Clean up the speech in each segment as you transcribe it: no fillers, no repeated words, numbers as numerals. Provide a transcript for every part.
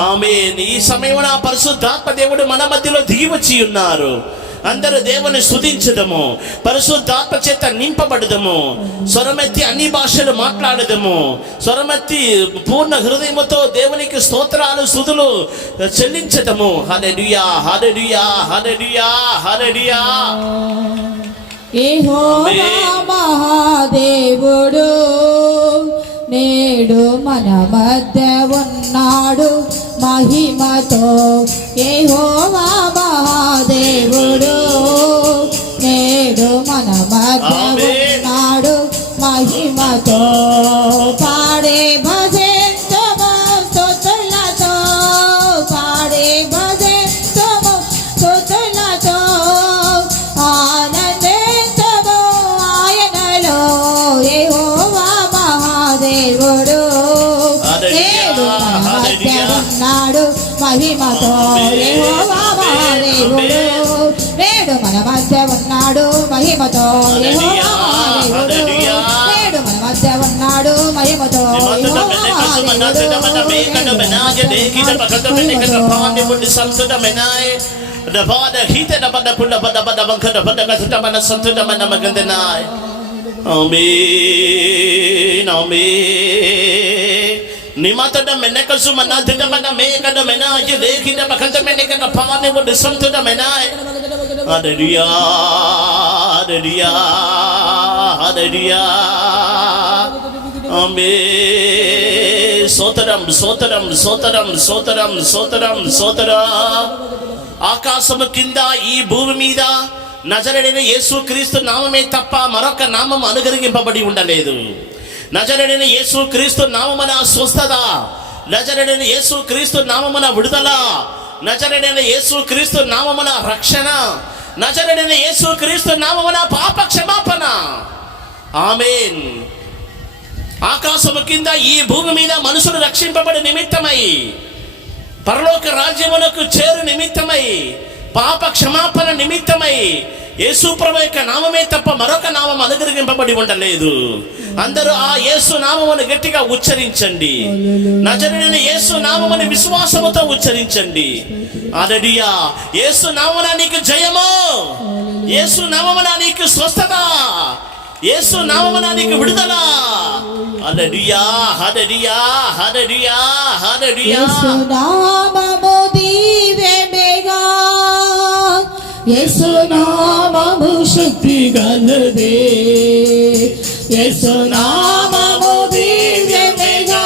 ఆమేన్. ఈ సమయమున పరిశుద్ధాత్మ దేవుడు మన మధ్యలో దిగి వచ్చి ఉన్నారు. అందరూ దేవుని స్తుతించదము, పరిశుద్ధాత్మ చేత నింపబడదము, స్వరమెత్తి అన్ని భాషలు మాట్లాడదము, స్వరమెత్తి పూర్ణ హృదయముతో దేవునికి స్తోత్రాలు స్తుతులు చెల్లించదము. హల్లెలూయా హల్లెలూయా హల్లెలూయా హల్లెలూయా. యెహోవా మహాదేవుడు నేడు మన మధ్య ఉన్నాడు మహిమతో. యెహోవా మహాదేవుడు నేడు మన మధ్య ఉన్నాడు మహిమతో. పాడే భజంతము స్తుతులతో, పాడే భజంతము స్తుతులతో, ఆనందించము ఆయనలో. యెహోవా మహాదేవుడు నేడు మన మధ్య ఉన్నాడు మహిమతో. యెహోవా మహాదేవుడు నేడు మన మధ్య ఉన్నాడు మహిమతో. యెహోవా మహాదేవుడు నేడు మన మధ్య ఉన్నాడు మహిమతో. నిమతడ మెనకసు మనాదిడ మన మేకడ మెనాయ లేఖిడ బకత మెనకడ పాని వడి సంతుడ మెనాయ. హల్లెలూయా హల్లెలూయా హల్లెలూయా. ఆమేన్. స్తోత్రం స్తోత్రం స్తోత్రం స్తోత్రం స్తోత్రం స్తోత్రం. ఆకాశము కింద ఈ భూమి మీద నజరేయుడైన యేసుక్రీస్తు నామమే తప్ప మరొక నామం అనుగ్రహింపబడి ఉండలేదు. నజరేయుడైన యేసుక్రీస్తు నామమున స్వస్థత, నజరేయుడైన యేసుక్రీస్తు నామమున విడుదల, నజరేయుడైన యేసుక్రీస్తు నామమున రక్షణ, నజరేయుడైన యేసుక్రీస్తు నామమున పాప క్షమాపణ. ఆమేన్. ఆకాశము కింద ఈ భూమి మీద మనుషులు రక్షింపబడి నిమిత్తమై, పరలోక రాజ్యమునకు చేరు నిమిత్తమై, పాప క్షమాపణ నిమిత్తమై యేసు ప్రభువు యొక్క నామమే తప్ప మరొక నామం అనుగ్రహింపబడి ఉండలేదు. అందరూ ఆ యేసు నామమును గట్టిగా ఉచ్చరించండి. నజరేయుడైన యేసు నామమును విశ్వాసముతో ఉచ్చరించండి. హల్లెలూయా. యేసు నామమున నీకు జయము, యేసు నామమున నీకు స్వస్థత, యేసు నామమున నీకు విడుదల. హల్లెలూయా హల్లెలూయా హల్లెలూయా హల్లెలూయా. యేసు నామము దివ్యమేగా, యేసు నామము శక్తి గలదే, యేసు నామము దివ్యమేగా,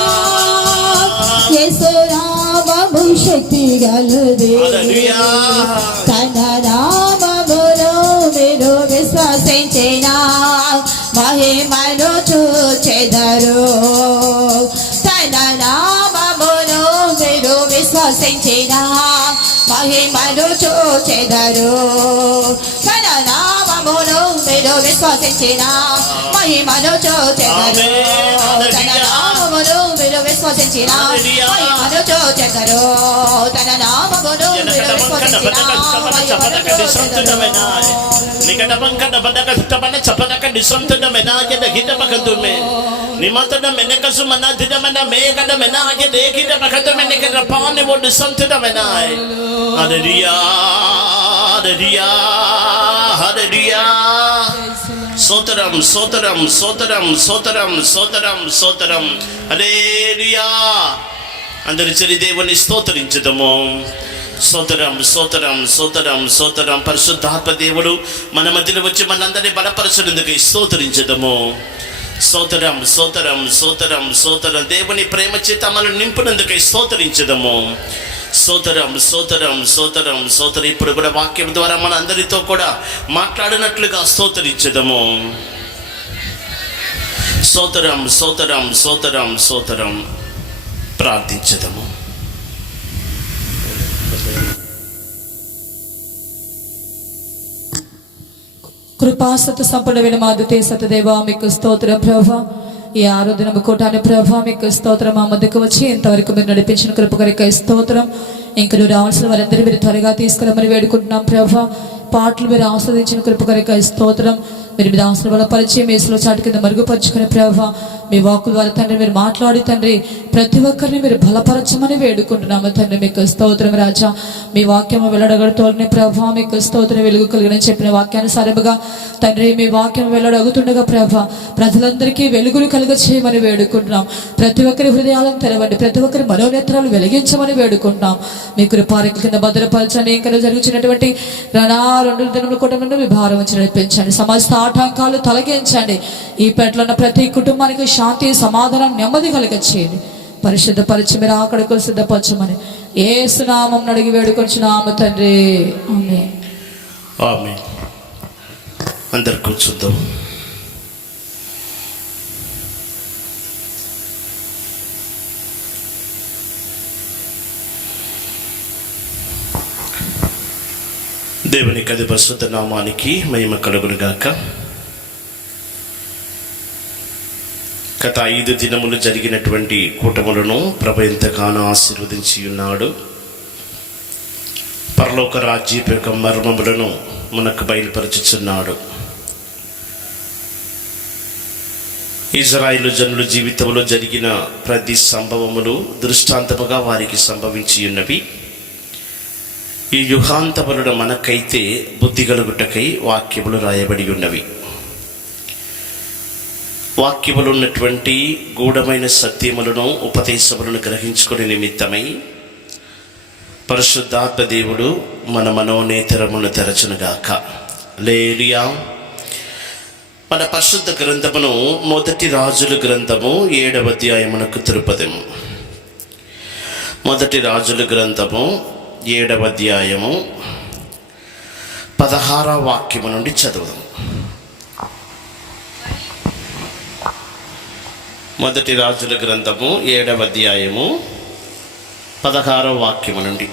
యేసు నామము శక్తి గలదే. తన నామములో మీరు విశ్వసించిన మహిమను చూచెదరు. తన నామములో మీరు విశ్వసించిన మహిమను చూచెదరు. తన నామములో మీరు విశ్వసించిన మహిమను చూచెదరు. తన నామములో మీరు విశ్వసించిన మహిమను చూచెదరు. తన నామములో మీరు విశ్వసించిన నిమతడ మెనకసు మనాదిడ మన మేకడ మెనాయ లేఖిడ బకత మెనకడ పాని వడి సంతుడ మెనాయ. హల్లెలూయా హల్లెలూయా హల్లెలూయా. స్తోత్రం స్తోత్రం స్తోత్రం స్తోత్రం స్తోత్రం స్తోత్రం. హల్లెలూయా. అందరి చెరి దేవుని స్తోత్రించుదము. స్తోత్రం స్తోత్రం స్తోత్రం స్తోత్రం. పరిశుద్ధాత్మ దేవుడు మన మధ్యలో వచ్చి మనందరినీ బలపరచునందుకు స్తోత్రించుదము. స్తోత్రం స్తోత్రం స్తోత్రం స్తోత్రం. దేవుని ప్రేమ చేత మనల్ని నింపునందుకై స్తోత్రించుదము. స్తోత్రం స్తోత్రం స్తోత్రం స్తోత్రం. ఇప్పుడు కూడా వాక్యం ద్వారా మన అందరితో కూడా మాట్లాడినట్లుగా స్తోత్రించుదము. స్తోత్రం స్తోత్రం స్తోత్రం స్తోత్రం. ప్రార్థించుదము. కృపాసత సంపూర్ణమైన మా ద్వితీయ సతదేవా మీకు స్తోత్రం ప్రభా. ఈ ఆరాధన కూటాన్ని ప్రభా మీకు స్తోత్రం. మా మధ్యకు వచ్చి ఇంతవరకు మీరు నడిపించిన కృప కొరకై స్తోత్రం. ఇంక నువ్వు రావాల్సిన వారందరూ మీరు త్వరగా తీసుకురమని వేడుకుంటున్నాం ప్రభా. పాటలు మీరు ఆస్వాదించిన కృప కొరకై స్తోత్రం. మీరు మీ దాసుల బలపరిచి మేసులో చాటు కింద మరుగుపరుచుకునే ప్రభావ మీ వాక్కుల ద్వారా తండ్రి మీరు మాట్లాడి తండ్రి ప్రతి ఒక్కరిని మీరు బలపరచమని వేడుకుంటున్నాము తండ్రి. మీకు స్తోత్రం రాజా. మీ వాక్యము వెల్లడగడుతోనే ప్రభావ మీకు స్తోత్రం వెలుగు కలిగిన చెప్పిన వాక్యానుసారముగా తండ్రి మీ వాక్యం వెల్లడగుతుండగా ప్రభావ ప్రజలందరికీ వెలుగులు కలుగ చేయమని వేడుకుంటున్నాం. ప్రతి ఒక్కరి హృదయాలను తెరవండి, ప్రతి ఒక్కరి మనోనేత్రాలు వెలిగించమని వేడుకుంటున్నాం. మీ కృపారెక్కల కింద భద్రపరచండి. ఇంకా జరుగుతున్నటువంటి 2 దినముల కూటమిలో మీ భారం వచ్చి నడిపించండి. సమస్త ఆటంకాలు తొలగించండి. ఈ పెట్ల ఉన్న ప్రతి కుటుంబానికి శాంతి, సమాధానం, నెమ్మది కలిగించేయండి. పరిశుద్ధ పరిచి మీరు ఆకడకు సిద్ధపరచమని యేసు నామమున అడిగి వేడుకొంచున్నాము తండ్రి. ఆమేన్. ఆమేన్. అందరు కూర్చుందాం. దేవునికి అది పరిశుద్ధ నామానికి మహిమ కలుగును గాక. గత 5 దినములు జరిగినటువంటి కూటములను ప్రభు ఎంతగానో ఆశీర్వదించి ఉన్నాడు. పరలోక రాజ్యపు యొక్క మర్మములను మనకు బయలుపరచుచున్నాడు. ఇజ్రాయేలు జనుల జీవితంలో జరిగిన ప్రతి సంభవములు దృష్టాంతముగా వారికి సంభవించి ఉన్నవి. ఈ యుగాంతములను మనకైతే బుద్ధి కలుగుటకై వాక్యములు రాయబడి ఉన్నవి. వాక్యములు ఉన్నటువంటి గూఢమైన సత్యములను, ఉపదేశములను గ్రహించుకునే నిమిత్తమై పరిశుద్ధాత్మ దేవుడు మన మనోనేతరమును తెరచునుగాక. హల్లెలూయా. మన పరిశుద్ధ గ్రంథమును 1 రాజుల గ్రంథము 7వ అధ్యాయమునకు తిరుపదము. 1 రాజుల గ్రంథము 7వ అధ్యాయము 16వ వాక్యము నుండి చదువుదాం. 1 రాజుల గ్రంథము 7వ అధ్యాయము 16వ వాక్యము నుండి.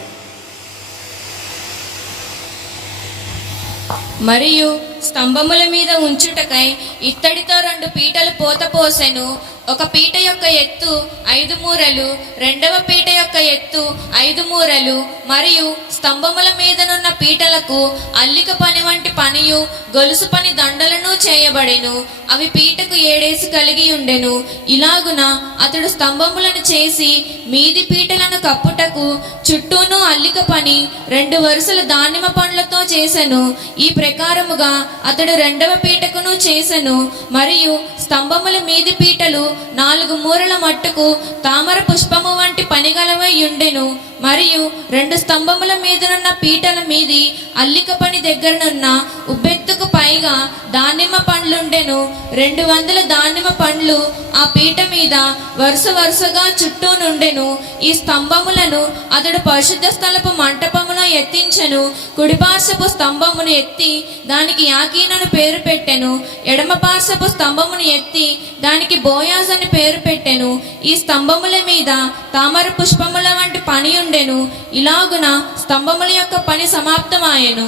మరియు స్తంభముల మీద ఉంచుటకై ఇత్తడితో 2 పీటలు పోత పోసెను. ఒక పీట యొక్క ఎత్తు 5 మూరలు, రెండవ పీట యొక్క ఎత్తు 5 మూరలు. మరియు స్తంభముల మీదనున్న పీటలకు అల్లిక పని వంటి పనియు, గొలుసు పని దండలను చేయబడెను. అవి పీటకు 7 కలిగి ఉండెను. ఇలాగున అతడు స్తంభములను చేసి మీది పీటలను కప్పుటకు చుట్టూను అల్లిక పని 2 వరుసల దానిమ్మ పండ్లతో చేసెను. ఈ ప్రకారముగా అతడు 2వ పీటకును చేసెను. మరియు స్తంభముల మీది పీటలు 4 మూరల మట్టుకు తామర పుష్పము వంటి పనిగలవై ఉండెను. మరియు 2 స్తంభముల మీదనున్న పీటల మీది అల్లిక పని దగ్గరనున్న ఉబ్బెత్తుకు పైగా దానిమ్మ పండ్లుండెను. 200 దానిమ్మ పండ్లు ఆ పీట మీద వరుస వరుసగా చుట్టూ నుండెను. ఈ స్తంభములను అతడు పరిశుద్ధ స్థలపు మంటపములో ఎత్తించెను. కుడిపార్శ్వపు స్తంభమును ఎత్తి దానికి యాకీనను పేరు పెట్టెను. ఎడమ పార్శ్వపు స్తంభమును ఎత్తి దానికి బోయాజ్ అని పేరు పెట్టెను. ఈ స్తంభముల మీద తామర పుష్పముల వంటి పని ఉండెను. ఇలాగున స్తంభముల యొక్క పని సమాప్తమాయెను.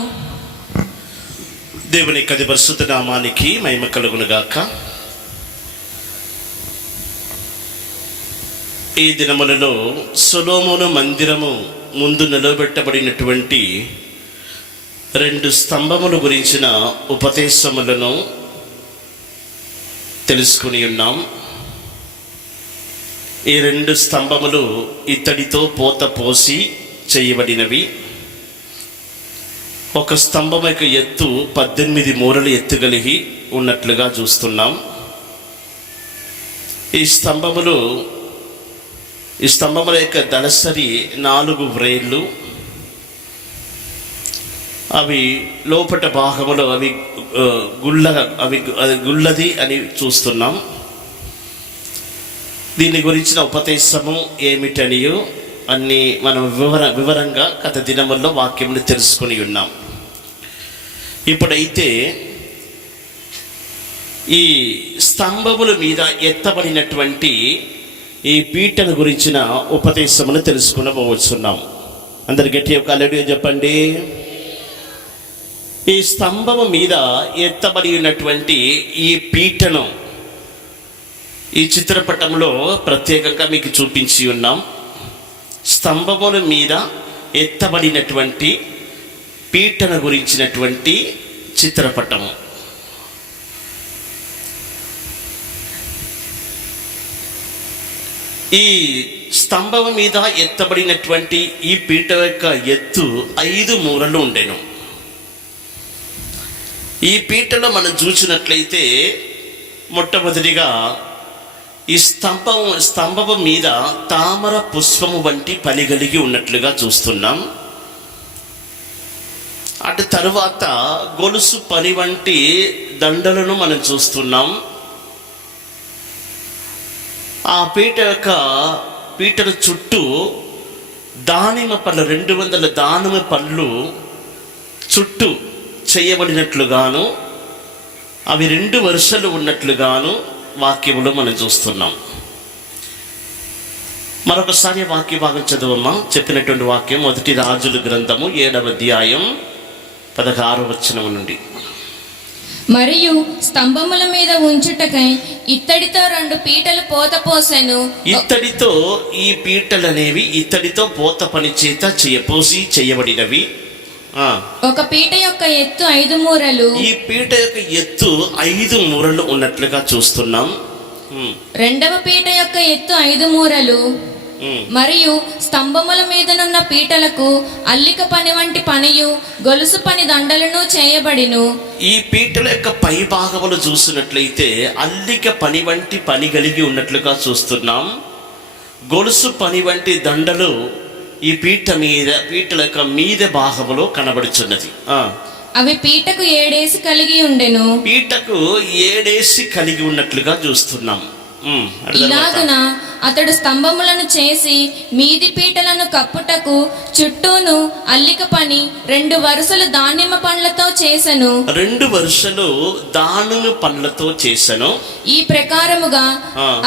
దేవుని కది పరిశుద్ధ నామానికి మహిమ కలుగును గాక. ఈ దినములలో సొలొమోను మందిరము ముందు నిలబెట్టబడినటువంటి 2 స్తంభముల గురించిన ఉపదేశములను తెలుసుకుని ఉన్నాం. ఈ 2 స్తంభములు ఇత్తడితో పోత పోసి చేయబడినవి. ఒక స్తంభం యొక్క ఎత్తు 18 మూరలు ఎత్తు కలిగి ఉన్నట్లుగా చూస్తున్నాం. ఈ స్తంభముల యొక్క దళసరి 4 వ్రేళ్ళు. అవి లోపట భాగములో అవి గుళ్ళది అని చూస్తున్నాం. దీని గురించిన ఉపదేశము ఏమిటనియో అన్ని మనం వివరంగా గత దినముల్లో వాక్యములు తెలుసుకుని ఉన్నాం. ఇప్పుడైతే ఈ స్తంభముల మీద ఎత్తబడినటువంటి ఈ పీటను గురించిన ఉపదేశమును తెలుసుకునబోతున్నాం. అందరు గట్టి ఒక హల్లెలూయా చెప్పండి. ఈ స్తంభము మీద ఎత్తబడి ఉన్నటువంటి ఈ పీటను ఈ చిత్రపటంలో ప్రత్యేకంగా మీకు చూపించి ఉన్నాం. స్తంభముల మీద ఎత్తబడినటువంటి పీటను గురించినటువంటి చిత్రపటము. ఈ స్తంభం మీద ఎత్తబడినటువంటి ఈ పీట యొక్క ఎత్తు 5 మూరలు ఉండెను. ఈ పీటలో మనం చూసినట్లయితే మొట్టమొదటిగా ఈ స్తంభము మీద తామర పుష్పము వంటి పని కలిగి ఉన్నట్లుగా చూస్తున్నాం. అటు తరువాత గొలుసు పని వంటి దండలను మనం చూస్తున్నాం. ఆ పీటల చుట్టూ దానిమ్మ పళ్ళు 200 దానిమ్మ పళ్ళు చుట్టూ చేయబడినట్లుగాను, అవి 2 వరుసలు ఉన్నట్లుగాను వాక్యములో మనం చూస్తున్నాం. మరొకసారి వాక్య భాగం చదువమ్మా. చెప్పినటువంటి వాక్యం 1 రాజుల గ్రంథము 7వ అధ్యాయం 16వ వచనం నుండి. మరియు స్తంభముల మీద ఉంచుటకై ఇత్తడితో 2 పీటలు పోత పోసెను. ఇత్తడితో ఈ పీటలు అనేవి ఇత్తడితో పోత పని చేత చేయబడినవి. ఒక పీట యొక్క ఎత్తు 5 మూరలు. ఈ పీట యొక్క ఎత్తు 5 మూరలు ఉన్నట్లుగా చూస్తున్నాం. రెండవ పీట యొక్క ఎత్తు 5 మూరలు. మరియు స్తంభముల మీదనున్న పీటలకు అల్లిక పని వంటి పనియు గొలుసు పని దండలను చేయబడిను. ఈ పీటల యొక్క పై భాగములు చూసినట్లయితే అల్లిక పని వంటి పని కలిగి ఉన్నట్లుగా చూస్తున్నాం. గొలుసు పని వంటి దండలు ఈ పీటల యొక్క మీద భాగములో కనబడుచున్నది. అవి పీటకు 7 ఏసి కలిగి ఉండెను. పీటకు 7 ఏసి కలిగి ఉన్నట్లుగా చూస్తున్నాం. ఇలాగున అతడు స్తంభములను చేసి మీది పీటలను కప్పుటకు చుట్టూను అల్లిక పని 2 వరుసలు దానిమ్మ పండ్లతో చేసెను. 2 వరుసలు దానిమ్మ పండ్లతో చేసెను. ఈ ప్రకారముగా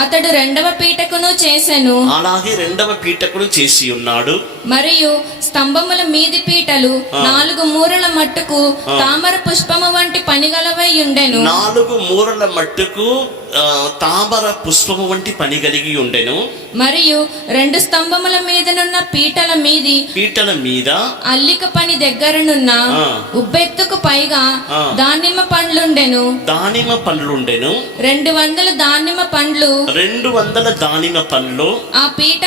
అతడు 2వ పీటకును చేసెను. అలాగే 2వ పీటకును చేసి ఉన్నాడు. మరియు స్తంభముల మీది పీటలు 4 మూరల మట్టుకు తామర పుష్పము వంటి పనిగలవై ఉండెను. 4 మూరల మట్టుకు తామర పుష్పము వంటి పని కలిగి ఉండెను. మరియు 2 స్తంభముల మీదనున్న పీటల మీద అల్లిక పని దగ్గరనున్న ఉబ్బెత్తుకు పైగా దానిమ్మ పండ్లుండెను. 200 దానిమ్మ పండ్లు ఆ పీట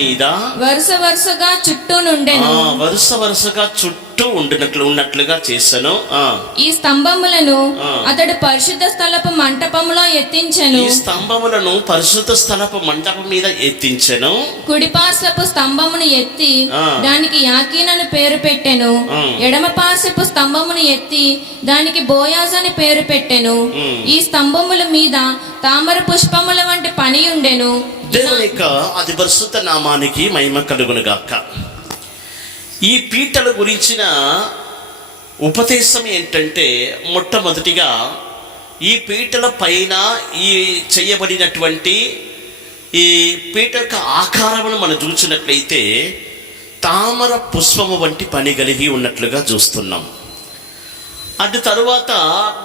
మీద వరుస వరుసగా చుట్టూ నుండెను. వరుసగా చుట్టూ ఉన్నట్లుగా చేశాను. ఈ స్తంభములను అతడు పరిశుద్ధ స్థలపు మంటపములో ఎత్తించెను. ఈ స్తంభములను పరిశుద్ధ స్థలపు మంటపం మీద ఎత్తించెను. కుడిపార్శ్వపు స్తంభమును ఎత్తి దానికి యాకీనను పేరు పెట్టెను. ఎడమ పార్శ్వపు స్తంభమును ఎత్తి దానికి బోయాజ్ అని పేరు పెట్టెను. ఈ స్తంభముల మీద తామర పుష్పముల వంటి పని ఉండెను. దేవుని యొక్క అతి పరిశుద్ధ నామానికి మహిమ కలుగును గాక. ఈ పీటల గురించిన ఉపదేశం ఏంటంటే, మొట్టమొదటిగా ఈ పీటల పైన ఈ చేయబడినటువంటి ఈ పీట యొక్క ఆకారమును మనం చూసినట్లయితే తామర పుష్పము వంటి పని కలిగి ఉన్నట్లుగా చూస్తున్నాం. అటు తరువాత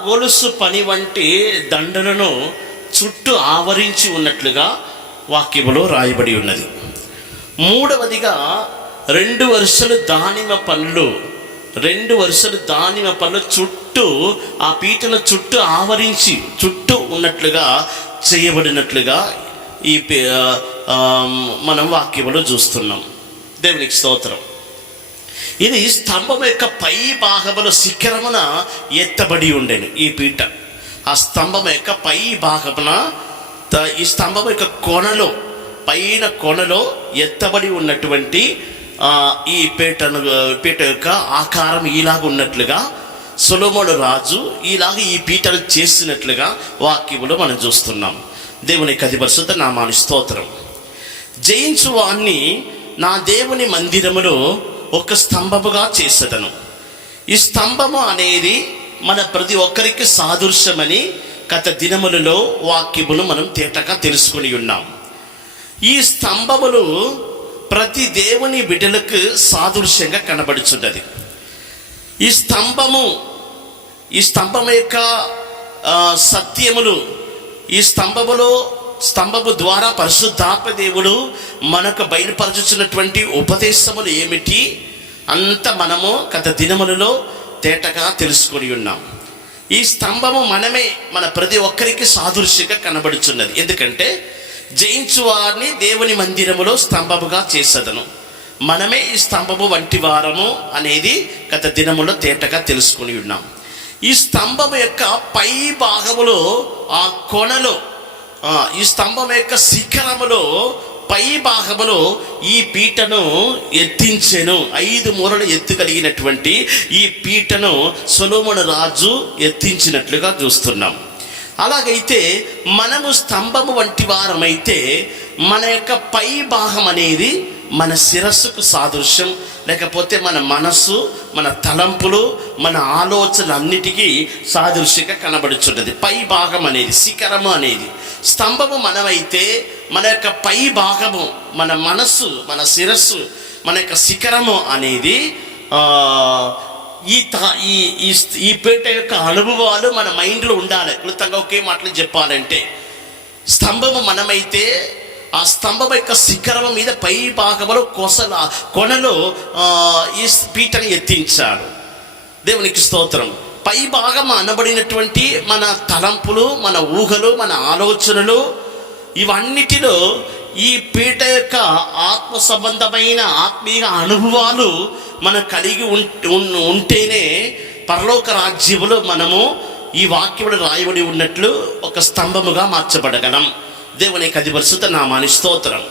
గొలుసు పని వంటి దండలను చుట్టూ ఆవరించి ఉన్నట్లుగా వాక్యములో రాయబడి ఉన్నది. మూడవదిగా 2 వరుసలు దానిమ్మ పండ్లు చుట్టూ ఆ పీటల చుట్టూ ఆవరించి చుట్టూ ఉన్నట్లుగా చేయబడినట్లుగా ఈ మనం వాక్యములో చూస్తున్నాం. దేవునికి స్తోత్రం. ఇది స్తంభం యొక్క పై భాగముల శిఖరమున ఎత్తబడి ఉండేను ఈ పీట. ఆ స్తంభం యొక్క పై భాగమున ఈ స్తంభం యొక్క పైన కొనలో ఎత్తబడి ఉన్నటువంటి ఈ పీట యొక్క ఆకారం ఇలాగ ఉన్నట్లుగా సొలొమోను రాజు ఇలాగ ఈ పీటలు చేసినట్లుగా వాక్యములో మనం చూస్తున్నాం. దేవుని కది పరిశుద్ధ నామాని స్తోత్రం. జయించు వాణ్ణి నా దేవుని మందిరములో ఒక స్తంభముగా చేసేదను. ఈ స్తంభము అనేది మన ప్రతి ఒక్కరికి సాదృశ్యమని గత దినములలో వాక్యములు మనం తేటగా తెలుసుకుని ఉన్నాం. ఈ స్తంభములు ప్రతి దేవుని బిడ్డలకు సాదృశ్యంగా కనబడుచున్నది. ఈ స్తంభం యొక్క సత్యములు, ఈ స్తంభము ద్వారా పరిశుద్ధాత్మ దేవుడు మనకు బయలుపరచుచున్నటువంటి ఉపదేశములు ఏమిటి అంత మనము గత దినములలో తేటగా తెలుసుకొని ఉన్నాం. ఈ స్తంభము మన ప్రతి ఒక్కరికి సాదృశ్యంగా కనబడుచున్నది. ఎందుకంటే జయించు వారిని దేవుని మందిరములో స్తంభముగా చేసదను. మనమే ఈ స్తంభము వంటి వారము అనేది గత దినములో తేటగా తెలుసుకుని ఉన్నాం. ఈ స్తంభము యొక్క పై భాగములో ఆ కొనలో ఈ స్తంభం యొక్క శిఖరములో పై భాగములో ఈ పీటను ఎత్తించెను. 5 మూరలు ఎత్తు కలిగినటువంటి ఈ పీటను సొలొమోను రాజు ఎత్తించినట్లుగా చూస్తున్నాం. అలాగైతే మనము స్తంభము వంటి వారమైతే మన యొక్క పై భాగం అనేది మన శిరస్సుకు సాదృశ్యం, లేకపోతే మన మనస్సు, మన తలంపులు, మన ఆలోచనలన్నిటికీ సాదృశ్యంగా కనబడుచున్నది పై భాగం అనేది, శిఖరము అనేది. స్తంభము మనమైతే మన యొక్క పై భాగము, మన మనస్సు, మన శిరస్సు, మన యొక్క శిఖరము అనేది ఈ పీట యొక్క అనుభవాలు మన మైండ్లో ఉండాలి. క్లుప్తంగా ఒకే మాటలు చెప్పాలంటే, స్తంభము మనమైతే ఆ స్తంభం యొక్క శిఖరం మీద పై భాగంలో కొనలో ఈ పీటను ఎత్తించాడు. దేవునికి స్తోత్రం. పై భాగం అనబడినటువంటి మన తలంపులు, మన ఊహలు, మన ఆలోచనలు, ఇవన్నిటిలో ఈ పీట యొక్క ఆత్మ సంబంధమైన ఆత్మీయ అనుభవాలు మనం కలిగి ఉంటేనే పరలోక రాజ్యములో మనము ఈ వాక్యములు రాయబడి ఉన్నట్లు ఒక స్తంభముగా మార్చబడగలం. దేవుని యొక్క పరిశుద్ధ నామానికి స్తోత్రం.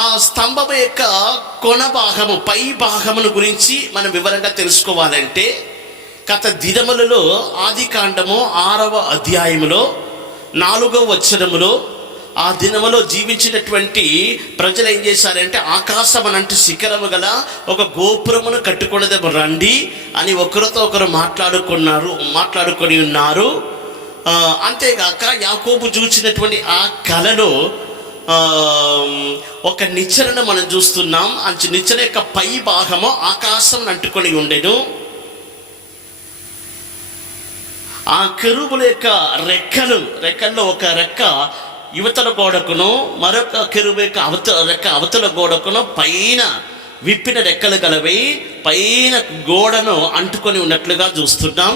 ఆ స్తంభము యొక్క కొన భాగము, పై భాగమును గురించి మనం వివరంగా తెలుసుకోవాలంటే గత దినములలో ఆదికాండము 6వ అధ్యాయములో 4వ వచనములో ఆ దినములో జీవించినటువంటి ప్రజలు ఏం చేశారంటే, ఆకాశం అనంటే శిఖరము గల ఒక గోపురమును కట్టుకునేది రండి అని ఒకరితో ఒకరు మాట్లాడుకొని ఉన్నారు. అంతేగాక యాకోబు చూచినటువంటి ఆ కలలో ఒక నిచ్చెనను మనం చూస్తున్నాం. ఆ నిచ్చెన యొక్క పై భాగము ఆకాశం అంటుకొని ఉండెను. ఆ కెరూబుల యొక్క రెక్కల్లో ఒక రెక్క యువతల గోడకును, మరొక కెరూబు యొక్క అవతల గోడకును పైన విప్పిన రెక్కలు గలవై పైన గోడను అంటుకొని ఉన్నట్లుగా చూస్తున్నాం.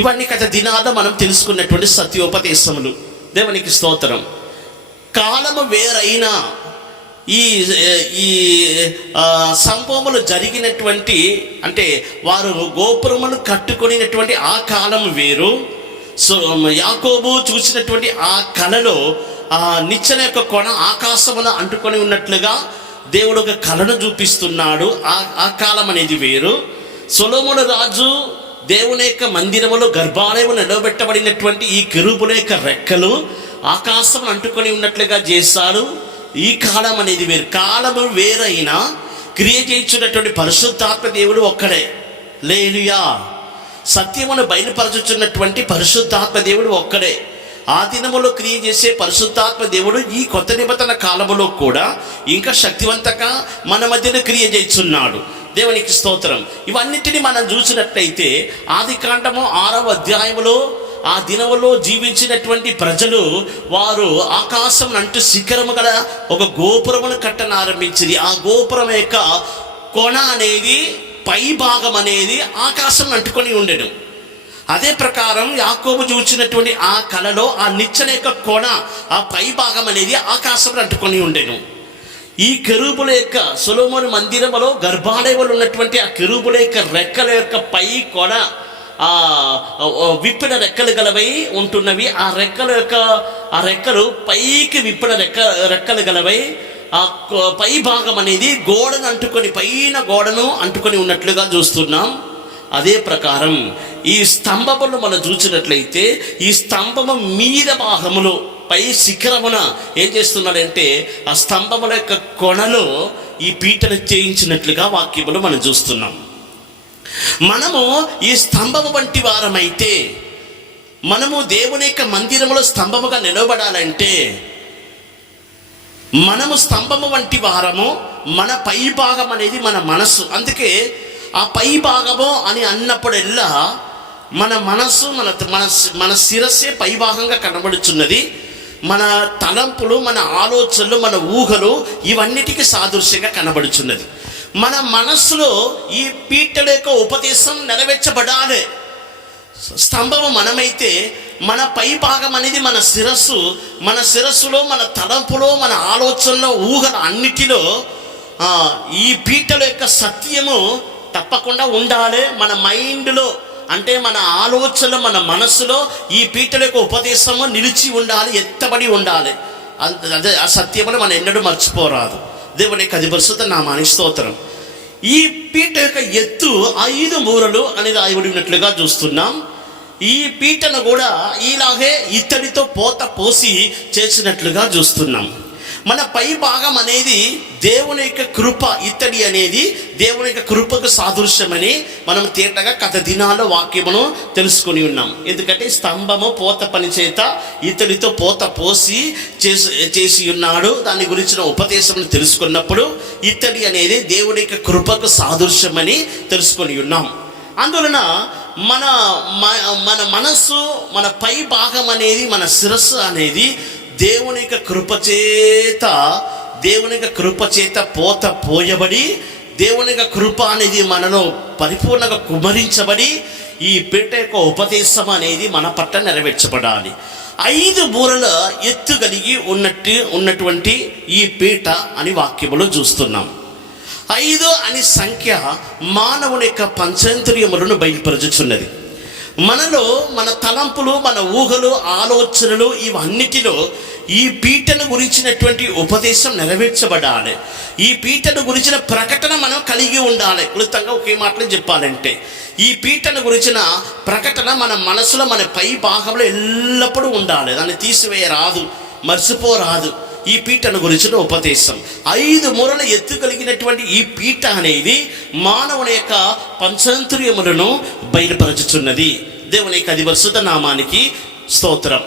ఇవన్నీ గత దినాల్లో మనం తెలుసుకున్నటువంటి సత్యోపదేశములు. దేవునికి స్తోత్రం. కాలము వేరైనా ఈ సంభవములు జరిగినటువంటి, అంటే వారు గోపురమును కట్టుకొనినటువంటి ఆ కాలం వేరు. సో యాకోబు చూసినటువంటి ఆ కలలో ఆ నిచ్చెన యొక్క కొన ఆకాశమున అంటుకొని ఉన్నట్లుగా దేవుడు ఒక కళను చూపిస్తున్నాడు. ఆ కాలం అనేది వేరు. సొలొమోను రాజు దేవుని యొక్క మందిరములో గర్భాలయము నిలబెట్టబడినటువంటి ఈ కెరూబుల యొక్క రెక్కలు ఆకాశం అంటుకొని ఉన్నట్లుగా చేశాడు. ఈ కాలం అనేది వేరు. కాలము వేరైనా క్రియ చేయించున్నటువంటి పరిశుద్ధాత్మ దేవుడు ఒక్కడే. హల్లెలూయా. సత్యమును బయలుపరచుచున్నటువంటి పరిశుద్ధాత్మ దేవుడు ఒక్కడే. ఆ దినములో క్రియ చేసే పరిశుద్ధాత్మ దేవుడు ఈ కొత్త నిబంధన కాలములో కూడా ఇంకా శక్తివంతంగా మన మధ్యన క్రియ చేస్తున్నాడు. దేవునికి స్తోత్రం. ఇవన్నిటిని మనం చూసినట్లయితే ఆదికాండము 6వ అధ్యాయములో ఆ దినములో జీవించినటువంటి ప్రజలు వారు ఆకాశం అంటూ శిఖరము గల ఒక గోపురమును కట్టనారంభించింది. ఆ గోపురం యొక్క కొన అనేది, పై భాగం అనేది ఆకాశం అంటుకొని ఉండెను. అదే ప్రకారం యాకోబు చూచినటువంటి ఆ కలలో ఆ నిచ్చెన యొక్క కొన, ఆ పై భాగం అనేది ఆకాశం అంటుకొని ఉండెను. ఈ కెరూబుల యొక్క సొలొమోను మందిరములో గర్భాలయములు ఉన్నటువంటి ఆ కెరూబుల యొక్క రెక్కల యొక్క పై కొన విప్పిన రెక్కలు గలవై ఉంటున్నవి. ఆ రెక్కలు పైకి విప్పిన రెక్కలు గలవై ఆ పై భాగం అనేది గోడను అంటుకొని, పైన గోడను అంటుకొని ఉన్నట్లుగా చూస్తున్నాం. అదే ప్రకారం ఈ స్తంభమును మనం చూసినట్లయితే ఈ స్తంభము మీద భాగములో పై శిఖరమున ఏం చేస్తున్నాడంటే ఆ స్తంభముల యొక్క కొనలో ఈ పీటను చేయించినట్లుగా వాక్యములు మనం చూస్తున్నాం. మనము ఈ స్తంభము వంటి వారమైతే, మనము దేవుని యొక్క మందిరములో స్తంభముగా నిలబడాలంటే మనము స్తంభము వంటి వారము. మన పై భాగం అనేది మన మనస్సు. అందుకే ఆ పై భాగము అని అన్నప్పుడల్లా మన మనస్సు, మన శిరస్సే పై భాగంగా కనబడుచున్నది. మన తలంపులు, మన ఆలోచనలు, మన ఊహలు ఇవన్నిటికీ సాదృశ్యంగా కనబడుచున్నది. మన మనస్సులో ఈ పీటల యొక్క ఉపదేశం నెరవేర్చబడాలి. స్తంభము మనమైతే మన పై భాగం అనేది మన శిరస్సులో మన తలంపులో మన ఆలోచనలో ఊహల అన్నిటిలో ఈ పీటల యొక్క సత్యము తప్పకుండా ఉండాలి. మన మైండ్లో అంటే మన ఆలోచనలో మన మనసులో ఈ పీటల యొక్క ఉపదేశము నిలిచి ఉండాలి, ఎత్తబడి ఉండాలి. అదే ఆ సత్యమును మనం ఎన్నడూ మర్చిపోరాదు. దేవుని యొక్క పరిశుద్ధ నామానికి స్తోత్రం. ఈ పీట యొక్క ఎత్తు 5 మూరలు అనేది రాయబడి ఉన్నట్లుగా చూస్తున్నాం. ఈ పీటను కూడా ఇలాగే ఇత్తడితో పోత పోసి చేసినట్లుగా చూస్తున్నాం. మన పై భాగం అనేది దేవుని యొక్క కృప, ఇత్తడి అనేది దేవుని యొక్క కృపకు సాదృశ్యమని మనం తేటగా గత దినాల్లో వాక్యమును తెలుసుకొని ఉన్నాం. ఎందుకంటే స్తంభము పోత పని చేత ఇత్తడితో పోత పోసి చేసి ఉన్నాడు. దాని గురించిన ఉపదేశం తెలుసుకున్నప్పుడు ఇత్తడి అనేది దేవుని యొక్క కృపకు సాదృశ్యమని తెలుసుకొని ఉన్నాం. అందువలన మన మనస్సు, మన పై భాగం అనేది, మన శిరస్సు అనేది దేవుని యొక్క కృప చేత పోత పోయబడి, దేవుని యొక్క కృప అనేది మనలో పరిపూర్ణంగా కుమరించబడి ఈ పీట యొక్క ఉపదేశం అనేది మన పట్ల నెరవేర్చబడాలి. 5 మూరల ఎత్తు కలిగి ఉన్నటువంటి ఈ పీట అని వాక్యములో చూస్తున్నాం. 5 అనే సంఖ్య మానవుని యొక్క పంచేంద్రియములను బయలుపరచుచున్నది. మనలో మన తలంపులు, మన ఊహలు, ఆలోచనలు ఇవన్నిటిలో ఈ పీటను గురించినటువంటి ఉపదేశం నెరవేర్చబడాలి. ఈ పీటను గురించిన ప్రకటన మనం కలిగి ఉండాలి. క్లుప్తంగా ఒకే మాటలు చెప్పాలంటే ఈ పీటను గురించిన ప్రకటన మన మనసులో, మన పై భాగంలో ఎల్లప్పుడూ ఉండాలి. దాన్ని తీసివేయరాదు, మర్చిపోరాదు. ఈ పీటను గురించిన ఉపదేశం 5 మూరల ఎత్తు కలిగినటువంటి ఈ పీట అనేది మానవుని యొక్క పంచేంద్రియములను బయలుపరచుచున్నది. దేవుని యొక్క పరిశుద్ధ నామానికి స్తోత్రం.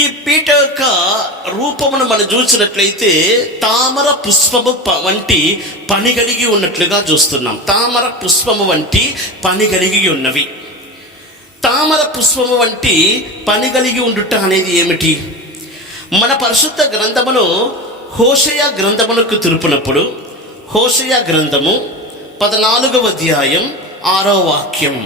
ఈ పీట యొక్క రూపమును మనం చూసినట్లయితే తామర పుష్పము వంటి పని కలిగి ఉన్నట్లుగా చూస్తున్నాం. తామర పుష్పము వంటి పని కలిగి ఉన్నవి. తామర పుష్పము వంటి పని కలిగి ఉండుట అనేది ఏమిటి? మన పరిశుద్ధ గ్రంథమును హోషేయ గ్రంథమునకు తిరుపునప్పుడు హోషేయ గ్రంథము 14వ అధ్యాయం 6వ వాక్యం.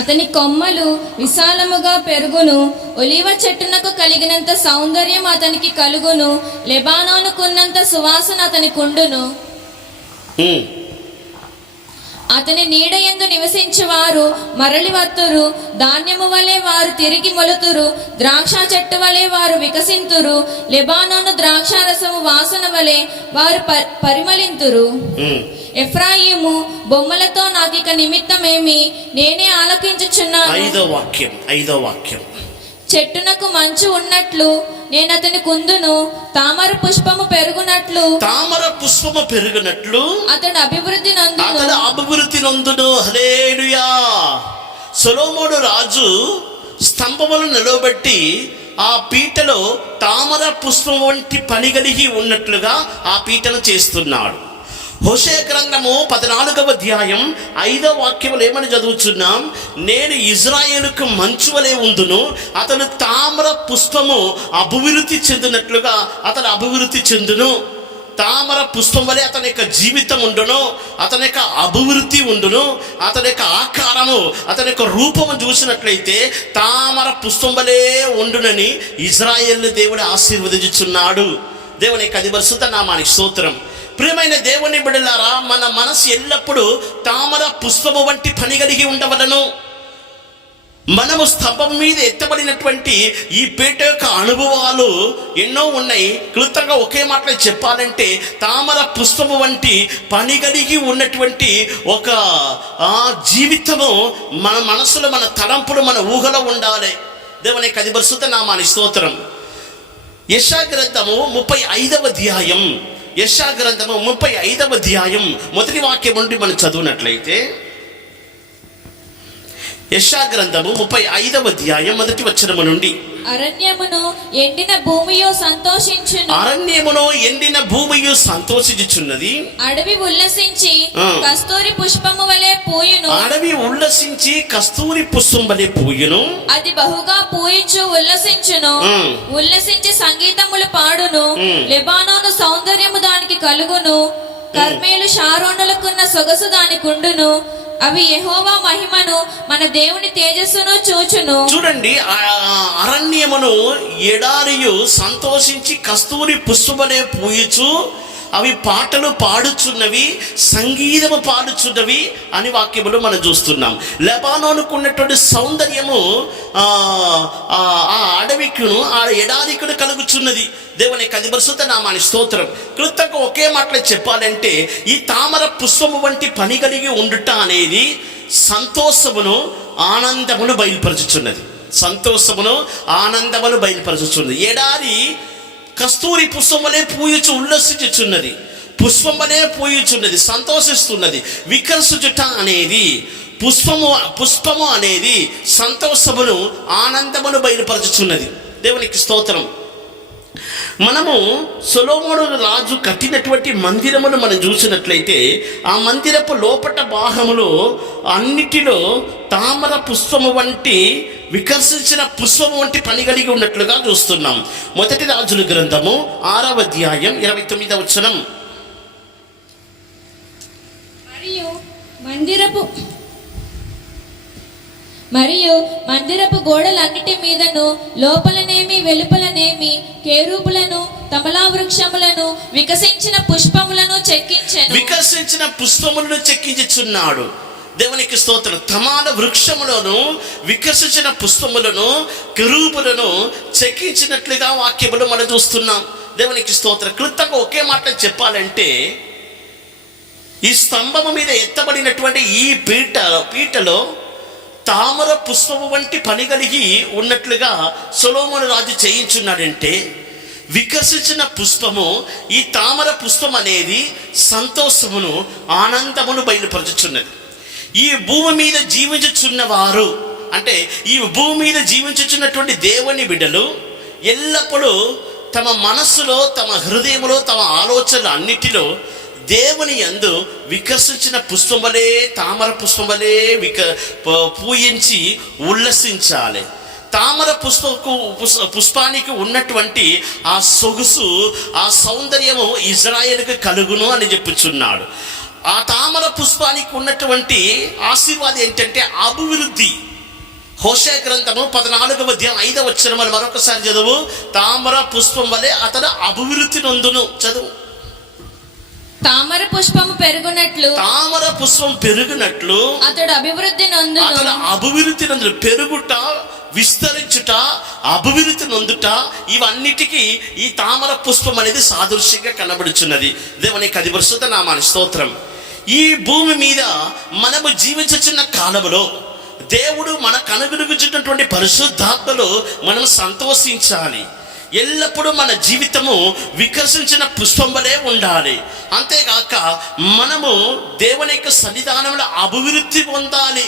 అతని కొమ్మలు విశాలముగా పెరుగును, ఒలీవ చెట్టునకు కలిగినంత సౌందర్యం అతనికి కలుగును, లెబానోనుకున్నంత సువాసన అతనికి ఉండును. అతని నీడయందు నివసించువారు మరలి వత్తురు, ధాన్యము వలె వారు తిరిగి మొలుతురు, ద్రాక్ష చెట్టు వలె వారు వికసింతురు, లెబానోను ద్రాక్షారసము వాసన వలె వారు పరిమళింతురు. ఎఫ్రాయిము బొమ్మలతో నాకిక నిమిత్తమేమి, నేనే ఆలకించుచున్నాను. 5వ వాక్యం. చెట్టునకు మంచు ఉన్నట్లు నేను అతని కుందును, తామర పుష్పము పెరుగునట్లు అతడు అభివృద్ధి నందును. హల్లెలూయా. సొలొమోను రాజు స్తంభములను నిలబెట్టి ఆ పీటలో తామర పుష్పం వంటి పని కలిగి ఉన్నట్లుగా ఆ పీటను చేస్తున్నాడు. హోషేయ గ్రంథము 14వ అధ్యాయం 5వ వాక్యములు ఏమని చదువుతున్నాం? నేను ఇజ్రాయేలుకు మంచు వలె ఉందును, అతను తామర పుష్పము అభివృద్ధి చెందినట్లుగా అతను అభివృద్ధి చెందును. తామర పుష్పం వలె అతని యొక్క జీవితం ఉండును, అతని యొక్క అభివృద్ధి ఉండును, అతని యొక్క ఆకారము, అతని యొక్క రూపము చూసినట్లయితే తామర పుష్పం వలె ఉండునని ఇజ్రాయేలు దేవుడు ఆశీర్వదించుచున్నాడు. దేవుని యొక్క పరిశుద్ధ నామానికి స్తోత్రం. ప్రియమైన దేవుని బిడ్డలారా, మన మనసు ఎల్లప్పుడూ తామర పుష్పము వంటి పని కలిగి ఉండవలను. మనము స్తంభం మీద ఎత్తబడినటువంటి ఈ పీట యొక్క అనుభవాలు ఎన్నో ఉన్నాయి. క్లుప్తంగా ఒకే మాటలో చెప్పాలంటే తామర పుష్పము వంటి పని కలిగి ఉన్నటువంటి ఒక జీవితము మన మనసులో, మన తలంపులు, మన ఊహలో ఉండాలి. దేవుని యొక్క పరిశుద్ధ నామానికి స్తోత్రం. యెషయా గ్రంథము 35వ అధ్యాయం, యెషయా గ్రంథము 35వ అధ్యాయం మొదటి వాక్యం నుండి మనం చదువునట్లయితే, యెషయా గ్రంథము 35వ అధ్యాయం మొదటి వచనము నుండి, అరణ్యమును ఎండిన భూమియు సంతోషించును, అరణ్యమును ఎండిన భూమియు సంతోషించుచున్నది, అడవి ఉల్లసించి కస్తూరి పుష్పము వలె పూయును, అడవి ఉల్లసించి కస్తూరి పుష్పం వలె పూయును, అది బహుగా పూయించు ఉల్లసించును, ఉల్లసించి సంగీతములు పాడును, లెబానోను సౌందర్యము దానికి కలుగును, కర్మేలు షారోనులకున్న సొగసు దానికి ఉండును, అవి యెహోవా మహిమను మన దేవుని తేజస్సును చూచును. చూడండి, ఆ అరణ్యమును ఎడారియు సంతోషించి కస్తూరి పుష్పమనే పూయుచు అవి పాటలు పాడుచున్నవి, సంగీతము పాడుచున్నవి అని వాక్యములు మనం చూస్తున్నాం. లెబానోనుకు ఉన్నటువంటి సౌందర్యము ఆ అడవికును ఆ ఎడారికును కలుగుచున్నది. దేవుని పరిశుద్ధ నామాని స్తోత్రం. క్లుప్తంగా ఒకే మాటలో చెప్పాలంటే ఈ తామర పుష్పము వంటి పని కలిగి ఉండుట అనేది సంతోషమును ఆనందమును బయలుపరచుచున్నది. సంతోషమును ఆనందమును బయలుపరచుచున్నది. ఎడారి కస్తూరి పుష్పములే పూయుచు ఉల్లసించుచున్నది, పుష్పములే పూయుచున్నది, సంతోషిస్తున్నది. వికర్షించుట అనేది పుష్పము అనేది సంతోషమును ఆనందమును బయలుపరచుచున్నది. దేవునికి స్తోత్రం. మనము సొలొమోను రాజు కట్టినటువంటి మందిరమును మనం చూసినట్లయితే ఆ మందిరపు లోపట భాగములో అన్నిటిలో తామర పుష్పము వంటి వికర్షించిన పుష్పము వంటి పని కలిగి ఉన్నట్లుగా చూస్తున్నాం. మొదటి రాజుల గ్రంథము 6వ అధ్యాయం 29వ వచనం. మరియు మందిరపు గోడలన్నిటి మీదను లోపలనేమి వెలుపలనేమి కేరూబులను తమలా వృక్షములను వికసించిన పుష్పములను చెక్కించెను. వికసించిన పుష్పములను చెక్కించుచున్నాడు. దేవునికి స్తోత్రం. తమాల వృక్షములను వికసించిన పుష్పములను కెరూబులను చెక్కించినట్లుగా వాక్యములు మనం చూస్తున్నాం. దేవునికి స్తోత్రం. క్లుప్తంగా ఒకే మాట చెప్పాలంటే ఈ స్తంభము మీద ఎత్తబడినటువంటి ఈ పీటలో తామర పుష్పము వంటి పని కలిగి ఉన్నట్లుగా సొలొమోను రాజు చేయించున్నాడంటే వికసించిన పుష్పము ఈ తామర పుష్పం అనేది సంతోషమును ఆనందమును బయలుపరచుచున్నది. ఈ భూమి మీద జీవించుచున్నవారు అంటే ఈ భూమి మీద జీవించుచున్నటువంటి దేవుని బిడ్డలు ఎల్లప్పుడూ తమ మనస్సులో, తమ హృదయంలో, తమ ఆలోచనలు అన్నిటిలో దేవుని యందు వికసించిన పుష్పం వలె, తామర పుష్పం వలె పూయించి ఉల్లసించాలి. తామర పుష్పానికి ఉన్నటువంటి ఆ సొగుసు, ఆ సౌందర్యము ఇజ్రాయేలుకు కలుగును అని చెప్పుచున్నాడు. ఆ తామర పుష్పానికి ఉన్నటువంటి ఆశీర్వాదం ఏంటంటే అభివృద్ధి. హోషేయ గ్రంథము 14వ అధ్యాయం 5వ వచనం మరొకసారి చదువు. తామర పుష్పం వలె అతడు అభివృద్ధి నొందును. చదువు. తామర పుష్పము పెరుగునట్లు, తామర పుష్పం పెరుగునట్లు అతడు అభివృద్ధి నొందును. అతడు అభివృద్ధి నొందును. పెరుగుట, విస్తరించుట, అభివృద్ధి నొందుట, ఇవన్నిటికీ ఈ తామర పుష్పం అనేది సాదృశ్యంగా కనబడుచున్నది. దేవునికి పరిశుద్ధ నామాని స్తోత్రం. ఈ భూమి మీద మనము జీవించుచున్న కాలంలో దేవుడు మనకు అనుగ్రహించినటువంటి పరిశుద్ధాత్మలో మనం సంతోషించాలి. ఎల్లప్పుడూ మన జీవితము వికసించిన పుష్పం వలె ఉండాలి. అంతేగాక మనము దేవుని యొక్క సన్నిధానంలో అభివృద్ధి పొందాలి,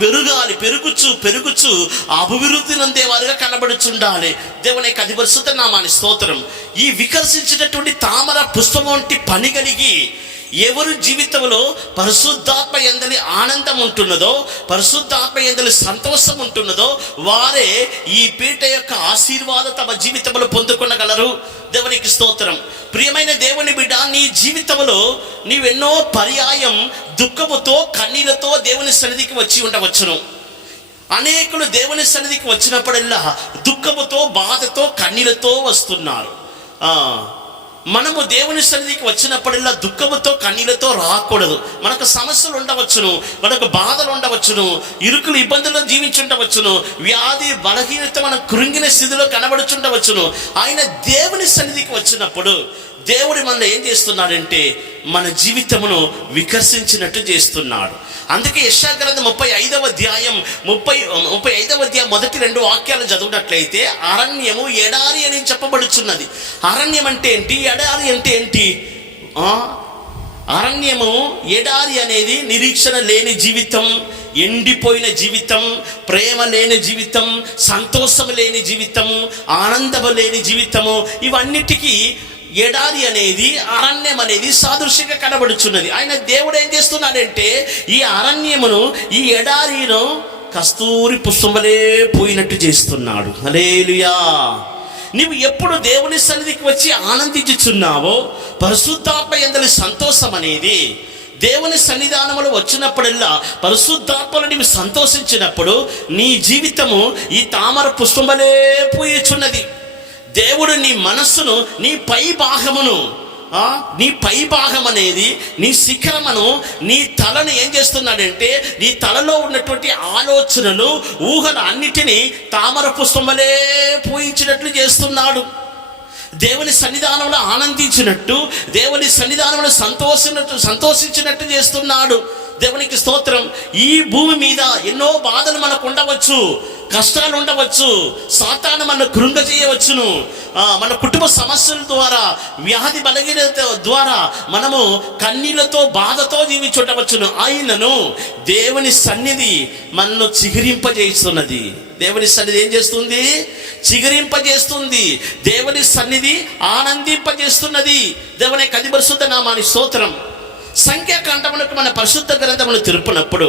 పెరగాలి. పెరుగుచు అభివృద్ధి నొందేవారుగా కనబడుచుండాలి. దేవుని యొక్క పరిశుద్ధ నామాని స్తోత్రం. ఈ వికసించినటువంటి తామర పుష్పం వంటి పని కలిగి ఎవరు జీవితంలో పరిశుద్ధాత్మ యందలి ఆనందం ఉంటున్నదో, పరిశుద్ధాత్మ యందలి సంతోషం ఉంటున్నదో వారే ఈ పీట యొక్క ఆశీర్వాదం తమ జీవితంలో పొందుకొనగలరు. దేవునికి స్తోత్రం. ప్రియమైన దేవుని బిడ్డ, నీ జీవితంలో నీవెన్నో పర్యాయం దుఃఖముతో, కన్నీళ్లతో దేవుని సన్నిధికి వచ్చి ఉండవచ్చును. అనేకులు దేవుని సన్నిధికి వచ్చినప్పుడల్లా దుఃఖముతో, బాధతో, కన్నీళ్లతో వస్తున్నారు. మనము దేవుని సన్నిధికి వచ్చినప్పుడల్లా దుఃఖముతో, కన్నీళ్లతో రాకూడదు. మనకు సమస్యలు ఉండవచ్చును, మనకు బాధలు ఉండవచ్చును, ఇరుకులు, ఇబ్బందుల్లో జీవించుండవచ్చును, వ్యాధి, బలహీనత, మనం కృంగిన స్థితిలో కనబడుచుండవచ్చును. ఆయన దేవుని సన్నిధికి వచ్చినప్పుడు దేవుడు మనల్ని ఏం చేస్తున్నాడంటే మన జీవితమును వికసించినట్టు చేస్తున్నాడు. అందుకే యెషయా గ్రంథం 35వ అధ్యాయం మొదటి 2 వాక్యాలు చదివినట్లయితే అరణ్యము ఎడారి అని చెప్పబడుచున్నది. అరణ్యం అంటే ఏంటి? ఎడారి అంటే ఏంటి? అరణ్యము, ఎడారి అనేది నిరీక్షణ లేని జీవితం, ఎండిపోయిన జీవితం, ప్రేమ లేని జీవితం, సంతోషం లేని జీవితం, ఆనందము లేని జీవితము, ఇవన్నిటికీ ఎడారి అనేది, అరణ్యం అనేది సాదృశ్యంగా కనబడుచున్నది. ఆయన దేవుడు ఏం చేస్తున్నాడంటే ఈ అరణ్యమును, ఈ ఎడారిను కస్తూరి పుష్పం వలె పోయినట్టు చేస్తున్నాడు. హల్లెలూయా. నీవు ఎప్పుడు దేవుని సన్నిధికి వచ్చి ఆనందించుచున్నావో పరిశుద్ధాత్మ యందలి సంతోషం అనేది దేవుని సన్నిధానములు వచ్చినప్పుడల్లా పరిశుద్ధాత్మలో నీవు సంతోషించినప్పుడు నీ జీవితము ఈ తామర పుష్పం వలె పూయుచున్నది. దేవుడు నీ మనస్సును, నీ పై భాగమును, నీ పై భాగం అనేది, నీ శిఖరమును, నీ తలను ఏం చేస్తున్నాడంటే నీ తలలో ఉన్నటువంటి ఆలోచనలు, ఊహలు అన్నిటినీ తామర పుష్పం వలె పూయించినట్లు చేస్తున్నాడు. దేవుని సన్నిధానంలో ఆనందించినట్టు, దేవుని సన్నిధానంలో సంతోషించినట్టు చేస్తున్నాడు. దేవునికి స్తోత్రం. ఈ భూమి మీద ఎన్నో బాధలు మనకు ఉండవచ్చు, కష్టాలు ఉండవచ్చు, సాతాను మన కృంగజేయవచ్చును, మన కుటుంబ సమస్యల ద్వారా, వ్యాధి బలహీనత ద్వారా మనము కన్నీళ్లతో, బాధతో జీవించుండవచ్చును. ఆయనను దేవుని సన్నిధి మనను చిగురింపజేస్తున్నది. దేవుని సన్నిధి ఏం చేస్తుంది? చిగురింపజేస్తుంది. దేవుని సన్నిధి ఆనందింపజేస్తున్నది. దేవుని యొక్క పరిశుద్ధ నామానికి స్తోత్రం. సంఖ్యాకాండములకు మన పరిశుద్ధ గ్రంథములు తిరుపునప్పుడు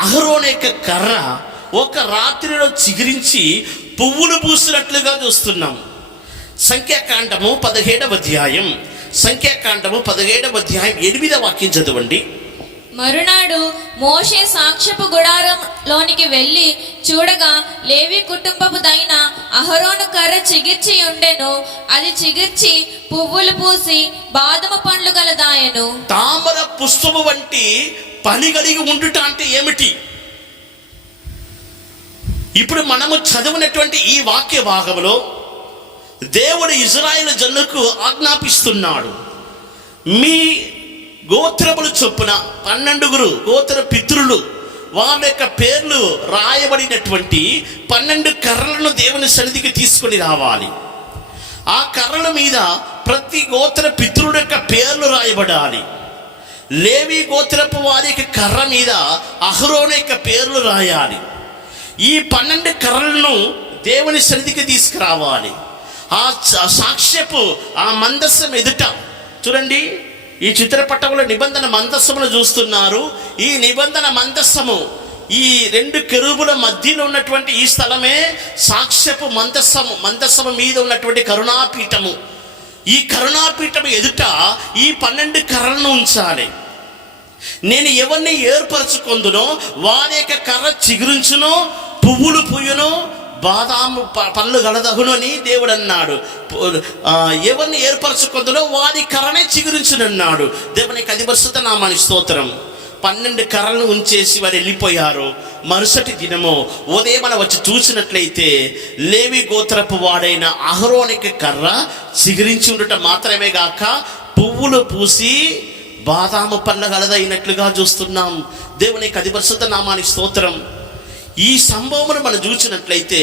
అహరోను యొక్క కర్ర ఒక రాత్రిలో చిగురించి పువ్వులు పూసినట్లుగా చూస్తున్నాం. సంఖ్యాకాండము 17వ అధ్యాయం, సంఖ్యాకాండము 17వ అధ్యాయం 8వ వాక్యం చదవండి. మరునాడు మోషే సాక్ష్యపు గుడారంలోనికి వెళ్ళి చూడగా లేవి కుటుంబపు దైన అహరోను కర్ర చిగిర్చి ఉండెను. అది చిగిర్చి పువ్వులు పూసి బాదమ పండ్లు గలదాయను. తామర పుష్పము వంటి పని కలిగి ఉండుట అంటే ఏమిటి? ఇప్పుడు మనము చదివినటువంటి ఈ వాక్య భాగంలో దేవుడు ఇజ్రాయేలు జనులకు ఆజ్ఞాపిస్తున్నాడు. మీ గోత్రములు చొప్పున 12 గోత్ర పితరులు వాళ్ళ యొక్క పేర్లు రాయబడినటువంటి 12 కర్రలను దేవుని సన్నిధికి తీసుకొని రావాలి. ఆ కర్రల మీద ప్రతి గోత్ర పితరుడు యొక్క పేర్లు రాయబడాలి. లేవి గోత్రపు వారికి కర్ర మీద అహరోను యొక్క పేర్లు రాయాలి. ఈ 12 కర్రలను దేవుని సన్నిధికి తీసుకురావాలి. ఆ సాక్ష్యపు ఆ మందస్సం ఎదుట చూడండి, ఈ చిత్రపటంలో నిబంధన మందస్సమును చూస్తున్నారు. ఈ నిబంధన మందస్సము, ఈ 2 కెరూబుల మధ్యలో ఉన్నటువంటి ఈ స్థలమే సాక్ష్యపు మందస్సము మీద ఉన్నటువంటి కరుణాపీఠము. ఈ కరుణాపీఠము ఎదుట ఈ 12 కర్రలను ఉంచాలి. నేను ఎవరిని ఏర్పరచుకొందునో వారి యొక్క కర్ర చిగురించును, పువ్వులు పూయును, బాదాము పళ్ళు గలదగును అని దేవుడు అన్నాడు. ఎవరిని ఏర్పరచుకొందునో వారి కర్రనే చిగురించునన్నాడు. దేవునికి అది పరిశుద్ధ నామానికి స్తోత్రం. 12 కర్రలను ఉంచేసి వారు వెళ్ళిపోయారు. మరుసటి దినము ఉదయం వచ్చి చూసినట్లయితే లేవి గోత్రపు వాడైన అహరోనికి కర్ర చిగురించి ఉండటం మాత్రమే గాక పువ్వులు పూసి బాదాము పళ్ళ గలదైనట్లుగా చూస్తున్నాం. దేవునికి అది పరిశుద్ధ నామానికి స్తోత్రం. ఈ సంభవమును మనం చూసినట్లయితే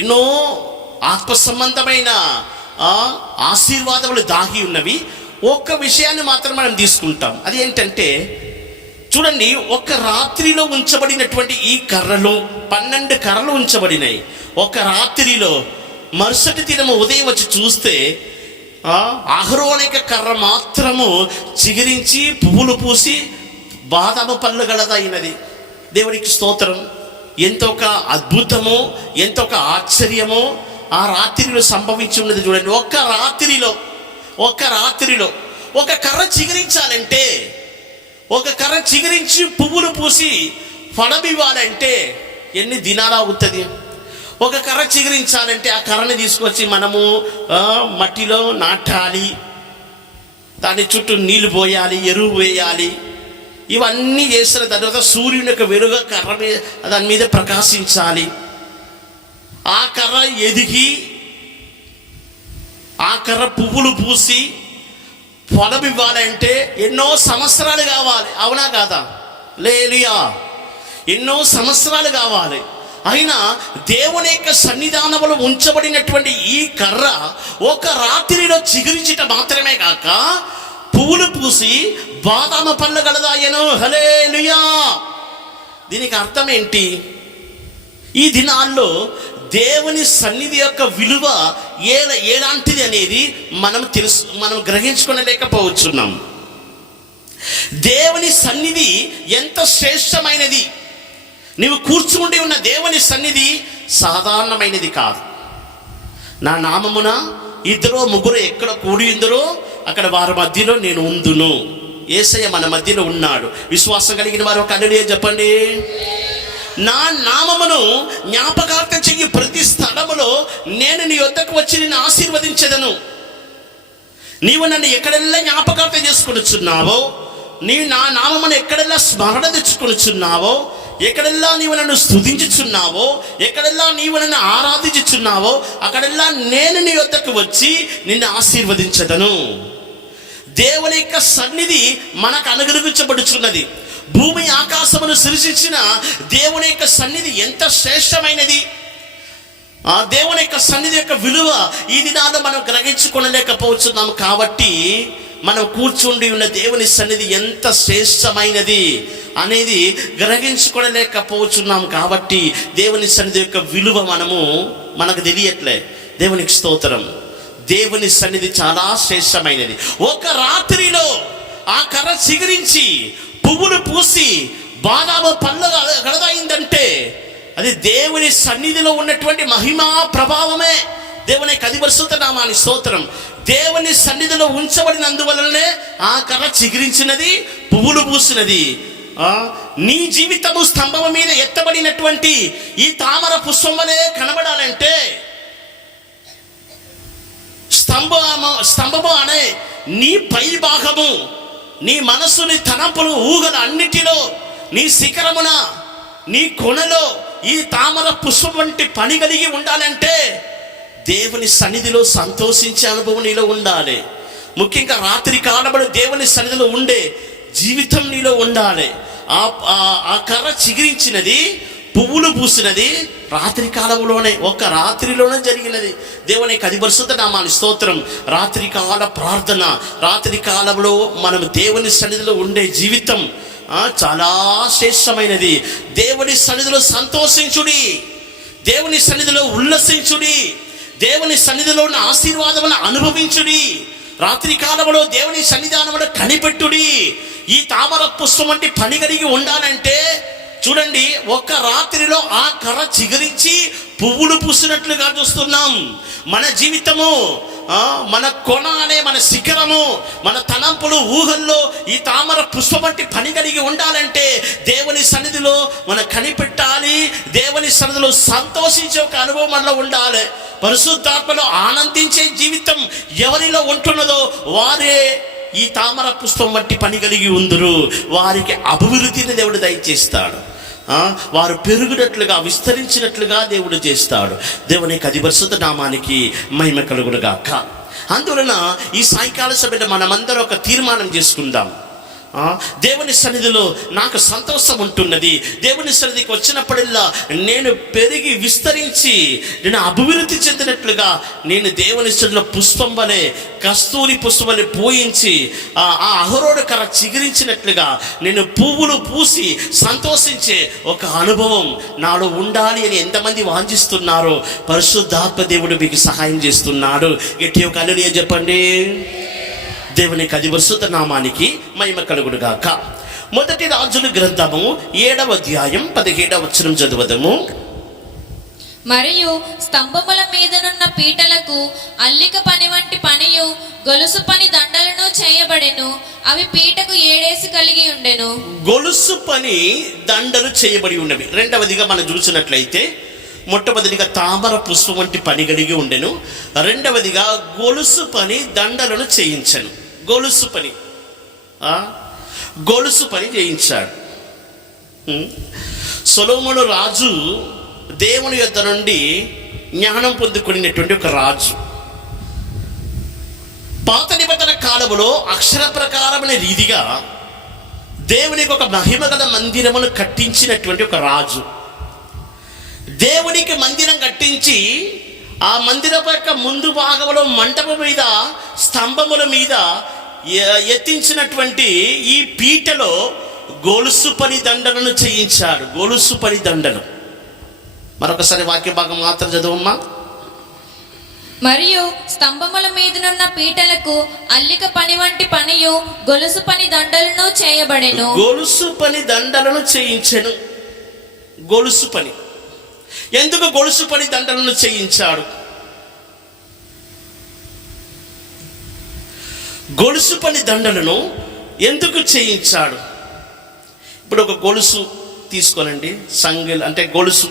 ఎన్నో ఆత్మ సంబంధమైన ఆశీర్వాదములు దాగి ఉన్నవి. ఒక్క విషయాన్ని మాత్రం మనం తీసుకుంటాం. అది ఏంటంటే చూడండి, ఒక రాత్రిలో ఉంచబడినటువంటి ఈ కర్రలు 12 కర్రలు ఉంచబడినాయి ఒక రాత్రిలో. మరుసటి దినము ఉదయం వచ్చి చూస్తే అహరోనిక కర్ర మాత్రము చిగురించి పువ్వులు పూసి బాదాము పళ్ళు గలదైనది. దేవునికి స్తోత్రం. ఎంతొక అద్భుతమో, ఎంతొక ఆశ్చర్యమో ఆ రాత్రిలో సంభవించి ఉన్నది. చూడండి, ఒక్క రాత్రిలో ఒక కర్ర చిగురించాలంటే, ఒక కర్ర చిగురించి పువ్వులు పూసి ఫలం ఇవ్వాలంటే ఎన్ని దినాలు అవుతుంది? ఒక కర్ర చిగురించాలంటే ఆ కర్రని తీసుకొచ్చి మనము మట్టిలో నాటాలి, దాని చుట్టూ నీళ్లు పోయాలి, ఎరువు వేయాలి. ఇవన్నీ చేసిన తర్వాత సూర్యుని యొక్క వెలుగు కర్ర మీద, దాని మీద ప్రకాశించాలి. ఆ కర్ర ఎదిగి ఆ కర్ర పువ్వులు పూసి ఫలం ఇవ్వాలంటే ఎన్నో సంవత్సరాలు కావాలి. అవునా కాదా? హల్లెలూయా. ఎన్నో సంవత్సరాలు కావాలి. అయినా దేవుని యొక్క సన్నిధానములో ఉంచబడినటువంటి ఈ కర్ర ఒక రాత్రిలో చిగురించట మాత్రమే కాక పువ్వులు పూసి బాదామ పళ్ళు గలదాయను. హల్లెలూయా. దీనికి అర్థం ఏంటి? ఈ దినాల్లో దేవుని సన్నిధి యొక్క విలువ ఎలాంటిది అనేది మనం గ్రహించుకోలేకపోతున్నాం. దేవుని సన్నిధి ఎంత శ్రేష్టమైనది. నీవు కూర్చుండి ఉన్న దేవుని సన్నిధి సాధారణమైనది కాదు. నా నామమున ఇద్దరు ముగ్గురు ఎక్కడ కూడి ఉందరో అక్కడ వారి మధ్యలో నేను ఉందును. యేసయ్య మన మధ్యలో ఉన్నాడు. విశ్వాసం కలిగిన వారు ఒక హల్లెలూయా చెప్పండి. నా నామమును జ్ఞాపకార్థం చెయ్యి ప్రతి స్థలములో నేను నీ వద్దకు వచ్చి నిన్ను ఆశీర్వదించెదను. నీవు నన్ను ఎక్కడెల్లా జ్ఞాపకార్థం చేసుకొనుచున్నావో, నీ నా నామమును ఎక్కడెల్లా స్మరణ తెచ్చుకొనుచున్నావో, ఎక్కడెల్లా నీవు నన్ను స్తుతించుచున్నావో, ఎక్కడెల్లా నీవు నన్ను ఆరాధించుచున్నావో అక్కడెల్లా నేను నీ వద్దకు వచ్చి నిన్ను ఆశీర్వదించదను. దేవుని యొక్క సన్నిధి మనకు అనుగ్రహించబడుచున్నది. భూమి ఆకాశమును సృష్టించిన దేవుని యొక్క సన్నిధి ఎంత శ్రేష్టమైనది. ఆ దేవుని యొక్క సన్నిధి యొక్క విలువ ఈ దినాల్లో మనం గ్రహించుకోలేకపోతున్నాం. కాబట్టి మనం కూర్చుండి ఉన్న దేవుని సన్నిధి ఎంత శ్రేష్టమైనది అనేది గ్రహించుకోలేకపోతున్నాం. కాబట్టి దేవుని సన్నిధి యొక్క విలువ మనకు తెలియట్లే. దేవునికి స్తోత్రం. దేవుని సన్నిధి చాలా శ్రేష్టమైనది. ఒక రాత్రిలో ఆ కర్ర చిగురించి పువ్వులు పూసి బాదాము పళ్ళు గడదైందంటే అది దేవుని సన్నిధిలో ఉన్నటువంటి మహిమా ప్రభావమే. దేవుని కదిపరిశుద్ధ నామానికి స్తోత్రం. దేవుని సన్నిధిలో ఉంచబడినందువలనే ఆ కర్ర చిగురించినది, పువ్వులు పూసినది. నీ జీవితము స్తంభం మీద ఎత్తబడినటువంటి ఈ తామర పుష్పం వలె కనబడాలంటే స్తంభము అనే నీ పై భాగము, నీ మనస్సుని తలంపులు ఊగల అన్నిటిలో, నీ శిఖరమున, నీ కొనలో ఈ తామర పుష్పం వంటి పని కలిగి ఉండాలంటే దేవుని సన్నిధిలో సంతోషించే అనుభవం నీలో ఉండాలి. ముఖ్యంగా రాత్రి కాలబడి దేవుని సన్నిధిలో ఉండే జీవితం నీలో ఉండాలి. ఆ కర్ర చిగిరించినది, పువ్వులు పూసినది రాత్రి కాలంలోనే, ఒక్క రాత్రిలోనే జరిగినది. దేవుని కదిపరిశుద్ధ నామానికి స్తోత్రం. రాత్రి కాల ప్రార్థన, రాత్రి కాలంలో మనం దేవుని సన్నిధిలో ఉండే జీవితం చాలా శ్రేష్టమైనది. దేవుని సన్నిధిలో సంతోషించుడి, దేవుని సన్నిధిలో ఉల్లసించుడి, దేవుని సన్నిధిలో ఉన్న ఆశీర్వాదములను అనుభవించుడి. రాత్రి కాలంలో దేవుని సన్నిధానమును కనిపెట్టుడి. ఈ తామర పుష్పం వంటి పని కలిగి ఉండాలంటే చూడండి, ఒక్క రాత్రిలో ఆ కర్ర చిగురించి పువ్వులు పూసినట్లుగా చూస్తున్నాం. మన జీవితము, మన కొన అనే మన శిఖరము, మన తలంపులు ఊహల్లో ఈ తామర పుష్పం వంటి పని కలిగి ఉండాలంటే దేవుని సన్నిధిలో మనం కనిపెట్టాలి. దేవుని సన్నిధిలో సంతోషించే ఒక అనుభవం మనలో ఉండాలి. పరిశుద్ధాత్మలో ఆనందించే జీవితం ఎవరిలో ఉంటున్నదో వారే ఈ తామర పుష్పం వంటి పని కలిగి ఉందరు. వారికి అభివృద్ధిని దేవుడు దయచేస్తాడు. వారు పెరుగునట్లుగా, విస్తరించినట్లుగా దేవుడు చేస్తాడు. దేవుని కదిపరిశుద్ధ నామానికి మహిమ కలుగునుగాక. అందువలన ఈ సాయంకాల సమయంలో మనమందరం ఒక తీర్మానం చేసుకుందాం. దేవుని సన్నిధిలో నాకు సంతోషం ఉంటున్నది. దేవుని సన్నిధికి వచ్చినప్పుడల్లా నేను పెరిగి విస్తరించి నేను అభివృద్ధి చెందినట్లుగా నేను దేవుని సన్నిధిలో పుష్పం వలె, కస్తూరి పుష్పం వలె పూయించి ఆ అహరోడు కర్ర చిగురించినట్లుగా నేను పువ్వులు పూసి సంతోషించే ఒక అనుభవం నాలో ఉండాలి అని ఎంతమంది వాంఛిస్తున్నారో పరిశుద్ధాత్మ దేవుడు మీకు సహాయం చేస్తున్నాడు. గట్టి ఒక హల్లెలూయా చెప్పండి. దేవుని కదిపరిశుద్ధ నామానికి మహిమ కలుగునుగాక. మొదటి రాజుల గ్రంథము 7వ అధ్యాయం 17వ వచనం చదువుదాము. మరియు స్తంభముల మీదనున్న పీటలకు అల్లిక పని వంటి పనియు గొలుసు పని దండలను చేయబడెను. అవి పీటకు 7 ఏసి కలిగి ఉండెను. గొలుసు పని దండలు చేయబడి ఉన్నవి. రెండవదిగా మనం చూసినట్లయితే మొట్టమొదటిగా తామర పుష్పం వంటి పని కలిగి ఉండెను. రెండవదిగా గొలుసు పని దండలను చేయించను. గొలుసు పని చేయించాడు. సొలొమోను రాజు దేవుని యొద్ద నుండి జ్ఞానం పొందుకునేటువంటి ఒక రాజు. పాత నిబంధన కాలములో అక్షర ప్రకారమైన రీతిగా దేవునికి ఒక మహిమగల మందిరమును కట్టించినటువంటి ఒక రాజు. దేవునికి మందిరం కట్టించి ఆ మందిరం యొక్క ముందు భాగంలో మంటపం మీద, స్తంభముల మీద ఎత్తించినటువంటి ఈ పీటలో గొలుసు పని దండలను చేయించాడు. గొలుసు పని దండలు. మరొకసారి వాక్య భాగం మాత్రం చదువమ్మా. మరియు స్తంభముల మీదనున్న పీటలకు అల్లిక పని వంటి పనియు గొలుసు పని దండలను చేయబడెను. గొలుసు పని దండలను చేయించెను. గొలుసు పని ఎందుకు గొలుసు పని దండలను చేయించాడు? గొలుసు పని దండలను ఎందుకు చేయించాడు? ఇప్పుడు ఒక గొలుసు తీసుకోనండి, సంగిల్ అంటే గొలుసు.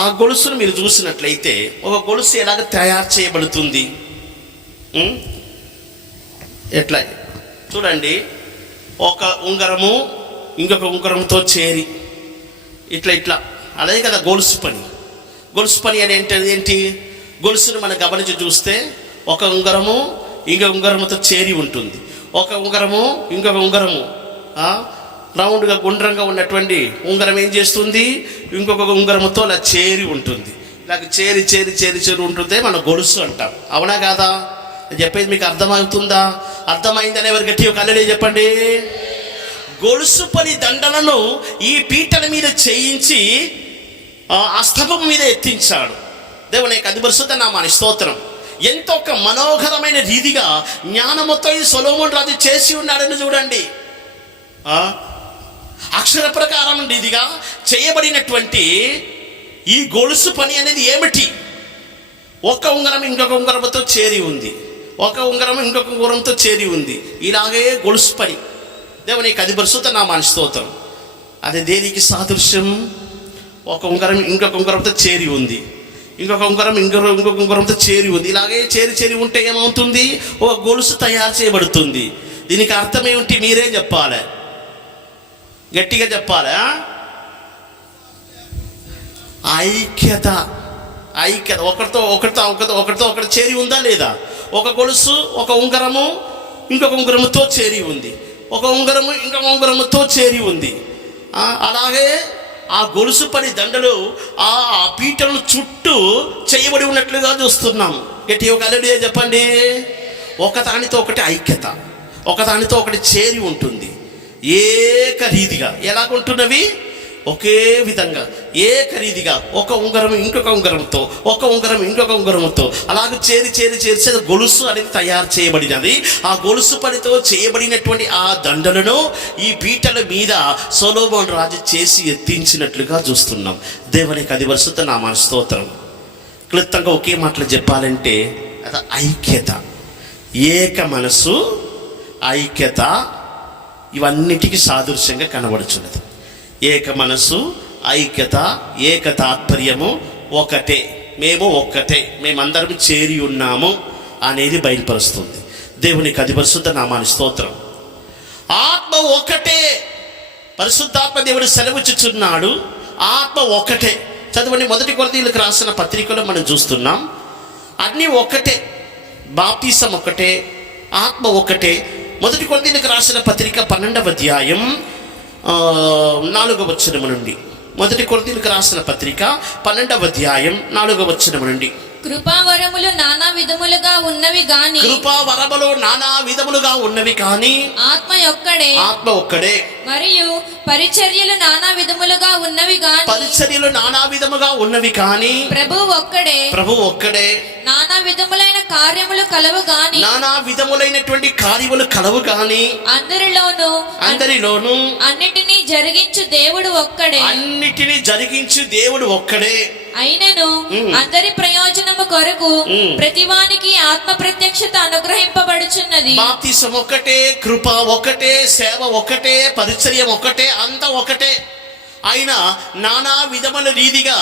ఆ గొలుసును మీరు చూసినట్లయితే ఒక గొలుసు ఎలాగ తయారు చేయబడుతుంది? ఎట్లా చూడండి, ఒక ఉంగరము ఇంకొక ఉంగరంతో చేరి ఇట్లా ఇట్లా, అలాగే కదా గొలుసు పని. గొలుసు పని అని ఏంటి? గొలుసును మనం గమనించి చూస్తే ఒక ఉంగరము ఇంకొక ఉంగరముతో చేరి ఉంటుంది. ఒక ఉంగరము ఇంకొక ఉంగరము రౌండ్గా గుండ్రంగా ఉన్నటువంటి ఉంగరం ఏం చేస్తుంది? ఇంకొక ఉంగరముతో అలా చేరి ఉంటుంది. ఇలాగ చేరి చేరి చేరి చేరి ఉంటుంది, మన గొలుసు అంటాం. అవునా కాదా? చెప్పేది మీకు అర్థమవుతుందా? అర్థమైందని ఎవరు గట్టిగా కళ్ళలే చెప్పండి. గొలుసు పని దండలను ఈ పీటల మీద చేయించి ఆ స్తంభం మీద ఎత్తించాడు. దేవుని యొక్క అతి పరిశుద్ధ నామానికి స్తోత్రం. ఎంతో ఒక మనోహరమైన రీతిగా జ్ఞానముతో ఈ సొలొమోను రాజు చేసి ఉన్నాడని చూడండి. అక్షర ప్రకారం రీతిగా చేయబడినటువంటి ఈ గొలుసు పని అనేది ఏమిటి? ఒక ఉంగరం ఇంకొక ఉంగరంతో చేరి ఉంది, ఒక ఉంగరం ఇంకొక ఉంగరంతో చేరి ఉంది. ఇలాగే గొలుసు పని. దేవుని యొక్క అతి పరిశుద్ధ నామానికి స్తోత్రం. అది దేనికి సాదృశ్యం? ఒక ఉంగరం ఇంకొక ఉంగరంతో చేరి ఉంది, ఇంకొక ఉంగరం ఇంకొక ఉంగరంతో చేరి ఉంది. ఇలాగే చేరి చేరి ఉంటే ఏమవుతుంది? ఒక గొలుసు తయారు చేయబడుతుంది. దీనికి అర్థం ఏమిటి? మీరే చెప్పాలి, గట్టిగా చెప్పాలి. ఐక్యత. ఐక్యత. ఒకరితో చేరి ఉందా లేదా? ఒక గొలుసు ఒక ఉంగరము ఇంకొక ఉంగరముతో చేరి ఉంది, ఒక ఉంగరము ఇంకొక ఉంగరముతో చేరి ఉంది. అలాగే ఆ గొలుసు పని దండలు ఆ పీటలను చుట్టూ చేయబడి ఉన్నట్లుగా చూస్తున్నాం. గట్టి ఒక హల్లెలూయా చెప్పండి. ఒకదానితో ఒకటి ఐక్యత, ఒకదానితో ఒకటి చేరి ఉంటుంది. ఏక రీతిగా ఎలాగుంటున్నవి? ఒకే విధంగా ఏకరీతిగా ఒక ఉంగరం ఇంకొక ఉంగరంతో, ఒక ఉంగరం ఇంకొక ఉంగరంతో అలాగే చేరి చేరి చేర్చి గొలుసు అనేది తయారు చేయబడినది. ఆ గొలుసు పనితో చేయబడినటువంటి ఆ దండలను ఈ పీటల మీద సొలొమోను రాజు చేసి ఎత్తించినట్లుగా చూస్తున్నాం. దేవునికి అతి పరిశుద్ధ నామానికి స్తోత్రం. క్లుప్తంగా ఒకే మాటలు చెప్పాలంటే అది ఐక్యత, ఏక మనసు, ఐక్యత. ఇవన్నిటికీ సాదృశ్యంగా కనబడుచున్నది. ఏక మనసు, ఐక్యత, ఏక తాత్పర్యము, ఒకటే, మేము ఒక్కటే, మేమందరం చేరి ఉన్నాము అనేది బయలుపరుస్తుంది. దేవునికి అతి పరిశుద్ధ నామానికి స్తోత్రం. ఆత్మ ఒకటే. పరిశుద్ధాత్మ దేవుడు సెలవిచ్చుచున్నాడు, ఆత్మ ఒకటే. చదవండి, 1 కొరింథీయులకు రాసిన పత్రికలో మనం చూస్తున్నాం. అన్నీ ఒకటే, బాప్తిసం ఒకటే, ఆత్మ ఒకటే. 1 కొరింథీయులకు రాసిన పత్రిక 12వ అధ్యాయం 4వ వచనం నుండి. 1 కొరింథీయులకు రాసిన పత్రిక 12వ అధ్యాయం 4వ వచనం నుండి. కృపావరములు నానా విధములుగా ఉన్నవి గాని, కృపావరములు నానా విధములుగా ఉన్నవి కానీ ఆత్మ ఒక్కడే. ఆత్మ ఒక్కడే. మరియు పరిచర్యలు నానా విధములుగా ఉన్నవి గాని, పరిచర్యలు నానా విధముగా ఉన్నవి కానీ ప్రభువు ఒక్కడే. ప్రభువు ఒక్కడే. నానా విధములైన కార్యములు కలవు గాని, నానా విధములైనటువంటి కార్యములు కలవు కానీ అందరిలోను అన్నిటినీ జరిగించు దేవుడు ఒక్కడే. అన్నిటినీ జరిగించు దేవుడు ఒక్కడే. అయినను అందరి ప్రయోజనము కొరకు ప్రతివానికి ఆత్మ ప్రత్యక్షత అనుగ్రహింపబడుచున్నది. బాప్తిసం ఒకటే, కృప ఒకటే, సేవ ఒకటే, పరిచర్య ఒకటే, అంతా ఒకటే. అయినా నానా విధముల రీతిగా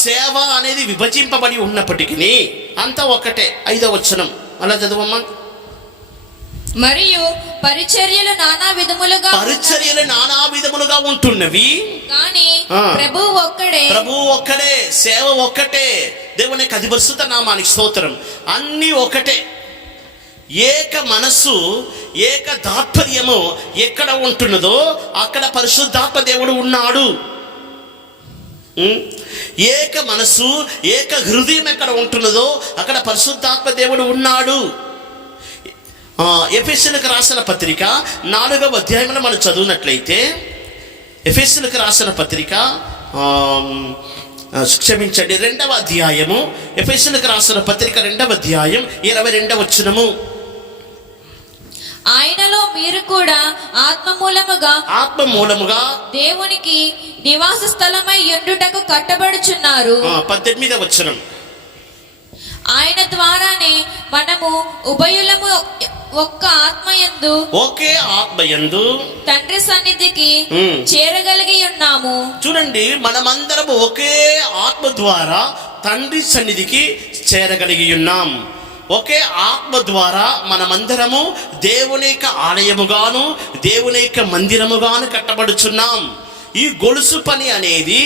సేవ అనేది విభజింపబడి ఉన్నప్పటికీ అంతా ఒకటే. 5వ వచనం అలా చదవమ్మా. మరియు పరిచర్యలు నానా విధములుగా ఉంటున్నవి కానీ ప్రభువు ఒక్కడే. సేవ ఒక్కటే. దేవునికి అతి పరిశుద్ధ నామానికి స్తోత్రం. అన్నీ ఒకటే. ఏక మనస్సు, ఏక తాత్పర్యము ఎక్కడ ఉంటున్నదో అక్కడ పరిశుద్ధాత్మ దేవుడు ఉన్నాడు. ఏక మనస్సు, ఏక హృదయం ఎక్కడ ఉంటున్నదో అక్కడ పరిశుద్ధాత్మ దేవుడు ఉన్నాడు. ఎఫెసీయులకు రాసిన పత్రిక 4వ అధ్యాయంలో మనం చదివినట్లయితే, ఎఫెసీయులకు రాసిన పత్రిక క్షమించండి 2వ అధ్యాయము, ఎఫెసీయులకు రాసిన పత్రిక 2వ అధ్యాయం 22వ వచనము. ఆయనలో మీరు కూడా ఆత్మ మూలముగా దేవునికి నివాస స్థలమై యుండుటకు కట్టబడుచున్నారు. 18వ వచనం. ఆయన ద్వారానే మనము ఉభయులము ఒక్క ఆత్మయందు ఒకే ఆత్మయందు తండ్రి సన్నిధికి చేరగలిగి ఉన్నాము. చూడండి, మనమందరము ఒకే ఆత్మ ద్వారా తండ్రి సన్నిధికి చేరగలిగి ఉన్నాం. ఒకే ఆత్మ ద్వారా మనమందరము దేవుని యొక్క ఆలయముగాను దేవుని యొక్క మందిరముగాను కట్టబడుచున్నాం. ఈ గొలుసు పని అనేది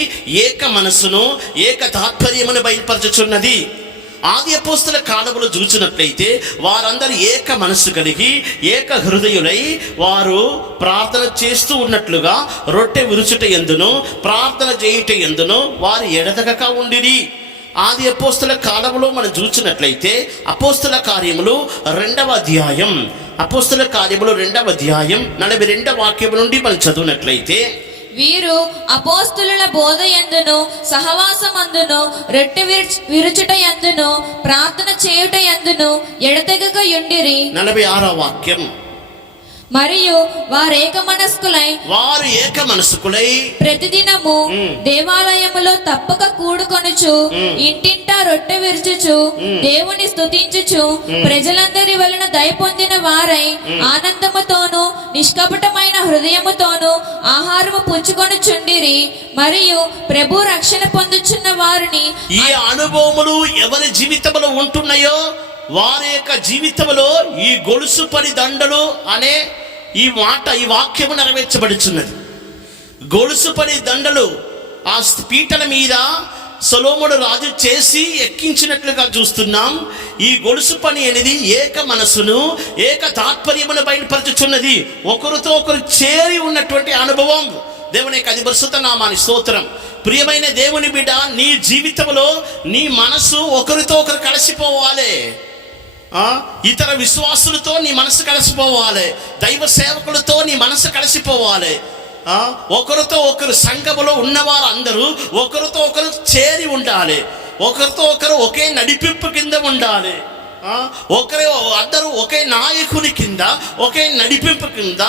ఏక మనసును ఏక తాత్పర్యమును బయలుపరచుచున్నది. ఆది అపోస్తల కాలములో చూసినట్లయితే వారందరూ ఏక మనస్సు కలిగి ఏక హృదయులై వారు ప్రార్థన చేస్తూ ఉన్నట్లుగా రొట్టె విరుచుట యందును ప్రార్థన చేయుట యందును వారు ఎడతెగక ఉండిరి. ఆది అపోస్తల కాలములో మనం చూసినట్లయితే అపోస్తల కార్యములు 2వ అధ్యాయం 42వ వాక్యం నుండి మనం చదివినట్లయితే, వీరు అపోస్తుల బోధ యందును సహవాసమందును రొట్టె విరుచుట యందును ప్రార్థన చేయుట యందును ఎడతెగక యుండిరి. 46వ వాక్యం, మరియు వారు ఏక మనస్కులై ప్రతిదినము దేవాలయములో తప్పక కూడుకొనుచు ఇంటింటా రొట్టె విరుచుచు దేవుని స్తుతించుచు ప్రజలందరి వలన దయ పొందిన వారై ఆనందముతోను నిష్కపటమైన హృదయముతోను ఆహారము పుచ్చుకొనుచుండిరి. మరియు ప్రభు రక్షణ పొందుచున్న వారిని ఈ అనుభవములు ఎవరి జీవితంలో ఉంటున్నాయో వారి యొక్క జీవితంలో ఈ గొలుసు పని దండలు అనే ఈ వాక్యము నెరవేర్చబడుచున్నది. గొలుసు పని దండలు ఆ పీటల మీద సొలొమోను రాజు చేసి ఎక్కించినట్లుగా చూస్తున్నాం. ఈ గొలుసు పని అనేది ఏక మనసును ఏక తాత్పర్యమును బయలుపరచుచున్నది. ఒకరితో ఒకరు చేరి ఉన్నటువంటి అనుభవం. దేవుని యొక్క పరిశుద్ధ నామానికి స్తోత్రం. ప్రియమైన దేవుని బిడ్డ, నీ జీవితంలో నీ మనసు ఒకరితో ఒకరు కలిసిపోవాలి. ఇతర విశ్వాసులతో నీ మనసు కలిసిపోవాలి. దైవ సేవకులతో నీ మనసు కలిసిపోవాలి. ఒకరితో ఒకరు సంఘములో ఉన్నవారు అందరూ ఒకరితో ఒకరు చేరి ఉండాలి. ఒకరితో ఒకరు ఒకే నడిపింపు కింద ఉండాలి. అందరూ ఒకే నాయకుని కింద ఒకే నడిపింపు కింద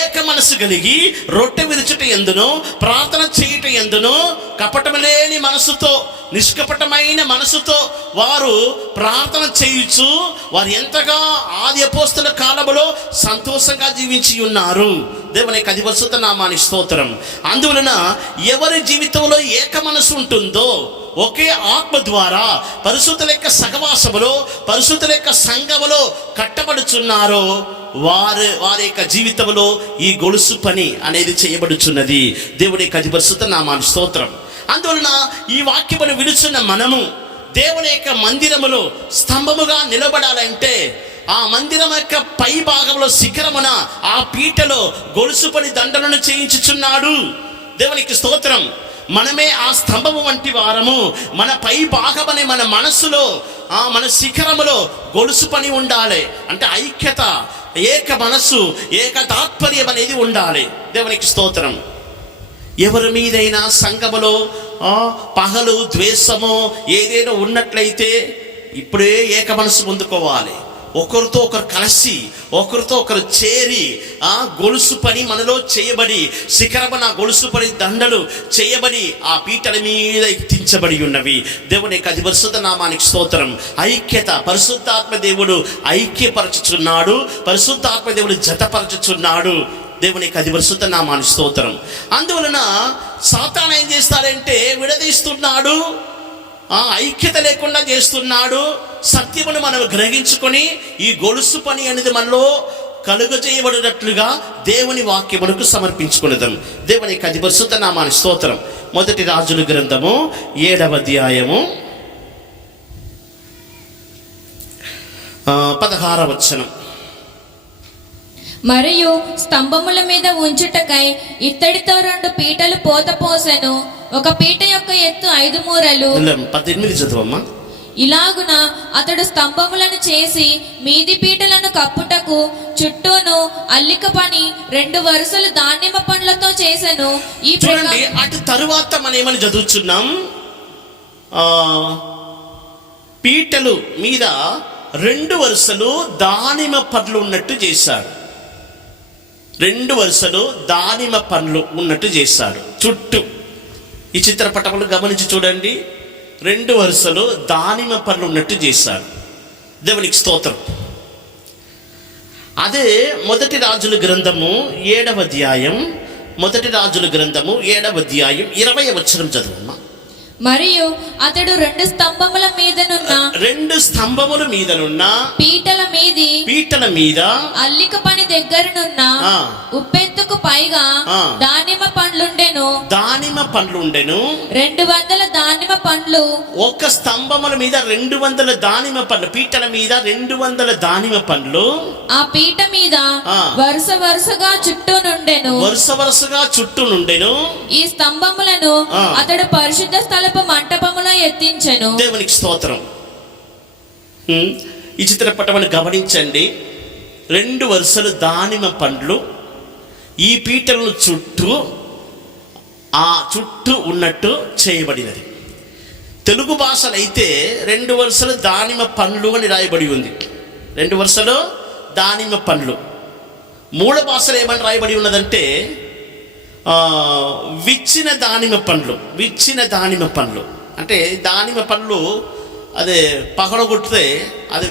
ఏక మనసు కలిగి రొట్టె విరుచుట యందును ప్రార్థన చేయుట యందును కపటము లేని మనసుతో నిష్కపటమైన మనసుతో వారు ప్రార్థన చేయుచు వారు ఎంతగా ఆది అపోస్తల కాలములో సంతోషంగా జీవించి ఉన్నారు. దేవుని యొక్క పరిశుద్ధ నామానికి స్తోత్రం. అందువలన ఎవరి జీవితంలో ఏక మనసు ఉంటుందో, ఒకే ఆత్మ ద్వారా పరిశుద్ధుల యొక్క సహవాసములో పరిశుద్ధుల యొక్క సంఘములో కట్టబడుచున్నారో వారి యొక్క జీవితంలో ఈ గొలుసు పని అనేది చేయబడుచున్నది. దేవుని యొక్క పరిశుద్ధ నామానికి స్తోత్రం. అందువలన ఈ వాక్యమును విలుచున్న మనము దేవుని యొక్క మందిరములో స్తంభముగా నిలబడాలంటే ఆ మందిరం యొక్క పై భాగంలో శిఖరమున ఆ పీటలో గొలుసు పని దండలను చేయించుచున్నాడు. దేవునికి స్తోత్రం. మనమే ఆ స్తంభము వంటి వారము. మన పై భాగమనే మన మనస్సులో మన శిఖరములో గొలుసు పని ఉండాలి. అంటే ఐక్యత, ఏక మనస్సు, ఏక తాత్పర్యం అనేది ఉండాలి. దేవునికి స్తోత్రం. ఎవరి మీదైనా సంఘములో పగలు ద్వేషము ఏదైనా ఉన్నట్లయితే ఇప్పుడే ఏక మనసు పొందుకోవాలి. ఒకరితో ఒకరు కలిసి ఒకరితో ఒకరు చేరి గొలుసు పని మనలో చేయబడి శిఖరమున గొలుసు పని దండలు చేయబడి ఆ పీటల మీద ఎత్తించబడి ఉన్నవి. దేవుని యొక్క పరిశుద్ధ నామానికి స్తోత్రం. ఐక్యత, పరిశుద్ధాత్మ దేవుడు ఐక్యపరచుచున్నాడు. పరిశుద్ధాత్మ దేవుడు జతపరచుచున్నాడు. దేవుని యొక్క పరిశుద్ధ నామానికి స్తోత్రం. అందువలన సాతాను ఏం చేస్తాడంటే విడదీస్తున్నాడు, ఐక్యత లేకుండా చేస్తున్నాడు. సత్యమును మనం గ్రహించుకొని ఈ గొలుసు పని అనేది మనలో కలుగజేయబడినట్లుగా దేవుని వాక్యమునకు సమర్పించుకునేదాం. దేవుని యొక్క పరిశుద్ధ నామానికి స్తోత్రం. 1 రాజుల గ్రంథము 7వ అధ్యాయము 16వ వచనం. మరియు స్తంభముల మీద ఉంచుటకై ఇత్తడితో 2 పీటలు పోతపోసెను. ఒక పీట యొక్క ఎత్తు 5 మూరలు. 18 చదవమ్మా. ఇలాగున అతడు స్తంభములను చేసి మీది పీటలను కప్పుటకు చుట్టూను అల్లిక పని 2 వరుసలు దానిమ్మ పండ్లతో చేసెను. ఈ చూడండి, అటు తరువాత మనం ఏమని చదువుతున్నాం, పీటలు మీద 2 వరుసలు దానిమ్మ పండ్లు ఉన్నట్టు చేశాడు. 2 వరుసలు దానిమ్మ పండ్లు ఉన్నట్టు చేశాడు చుట్టూ. ఈ చిత్రపటములు గమనించి చూడండి. 2 వరుసలు దానిమ్మ పండ్లు ఉన్నట్టు చేశాడు. దేవునికి స్తోత్రం. అదే మొదటి రాజుల గ్రంథము 7వ అధ్యాయం 20వ వచనం చదువమ్మా. మరియు అతడు 2 స్తంభముల మీదనున్న పీటల మీద అల్లిక పని దగ్గరనున్న ఉప్పెత్తుకు పైగా దానిమ్మ పండ్లుండెను 200 దానిమ్మ పండ్లు. ఒక స్తంభముల మీద 200 దానిమ్మ పండ్లు, పీటల మీద 200 దానిమ్మ పండ్లు. ఆ పీట మీద వరుస వరుసగా చుట్టూ నుండెను. ఈ స్తంభములను అతడు పరిశుద్ధ స్థలపు మంటపములో ఎత్తించెను. దేవునికి స్తోత్రం. ఈ చిత్రపటమును గమనించండి. 2 వరుసలు దానిమ్మ పండ్లు ఈ పీటలను చుట్టూ ఉన్నట్టు చేయబడినది. తెలుగు భాషలో అయితే 2 వరుసలు దానిమ్మ పండ్లు అని రాయబడి ఉంది. 2 వరుసలు దానిమ్మ పండ్లు. మూల భాషలో ఏమని రాయబడి ఉన్నదంటే విచ్చిన దానిమ్మ పండ్లు. అంటే దానిమ్మ పండ్లు అదే పగలగొడితే అది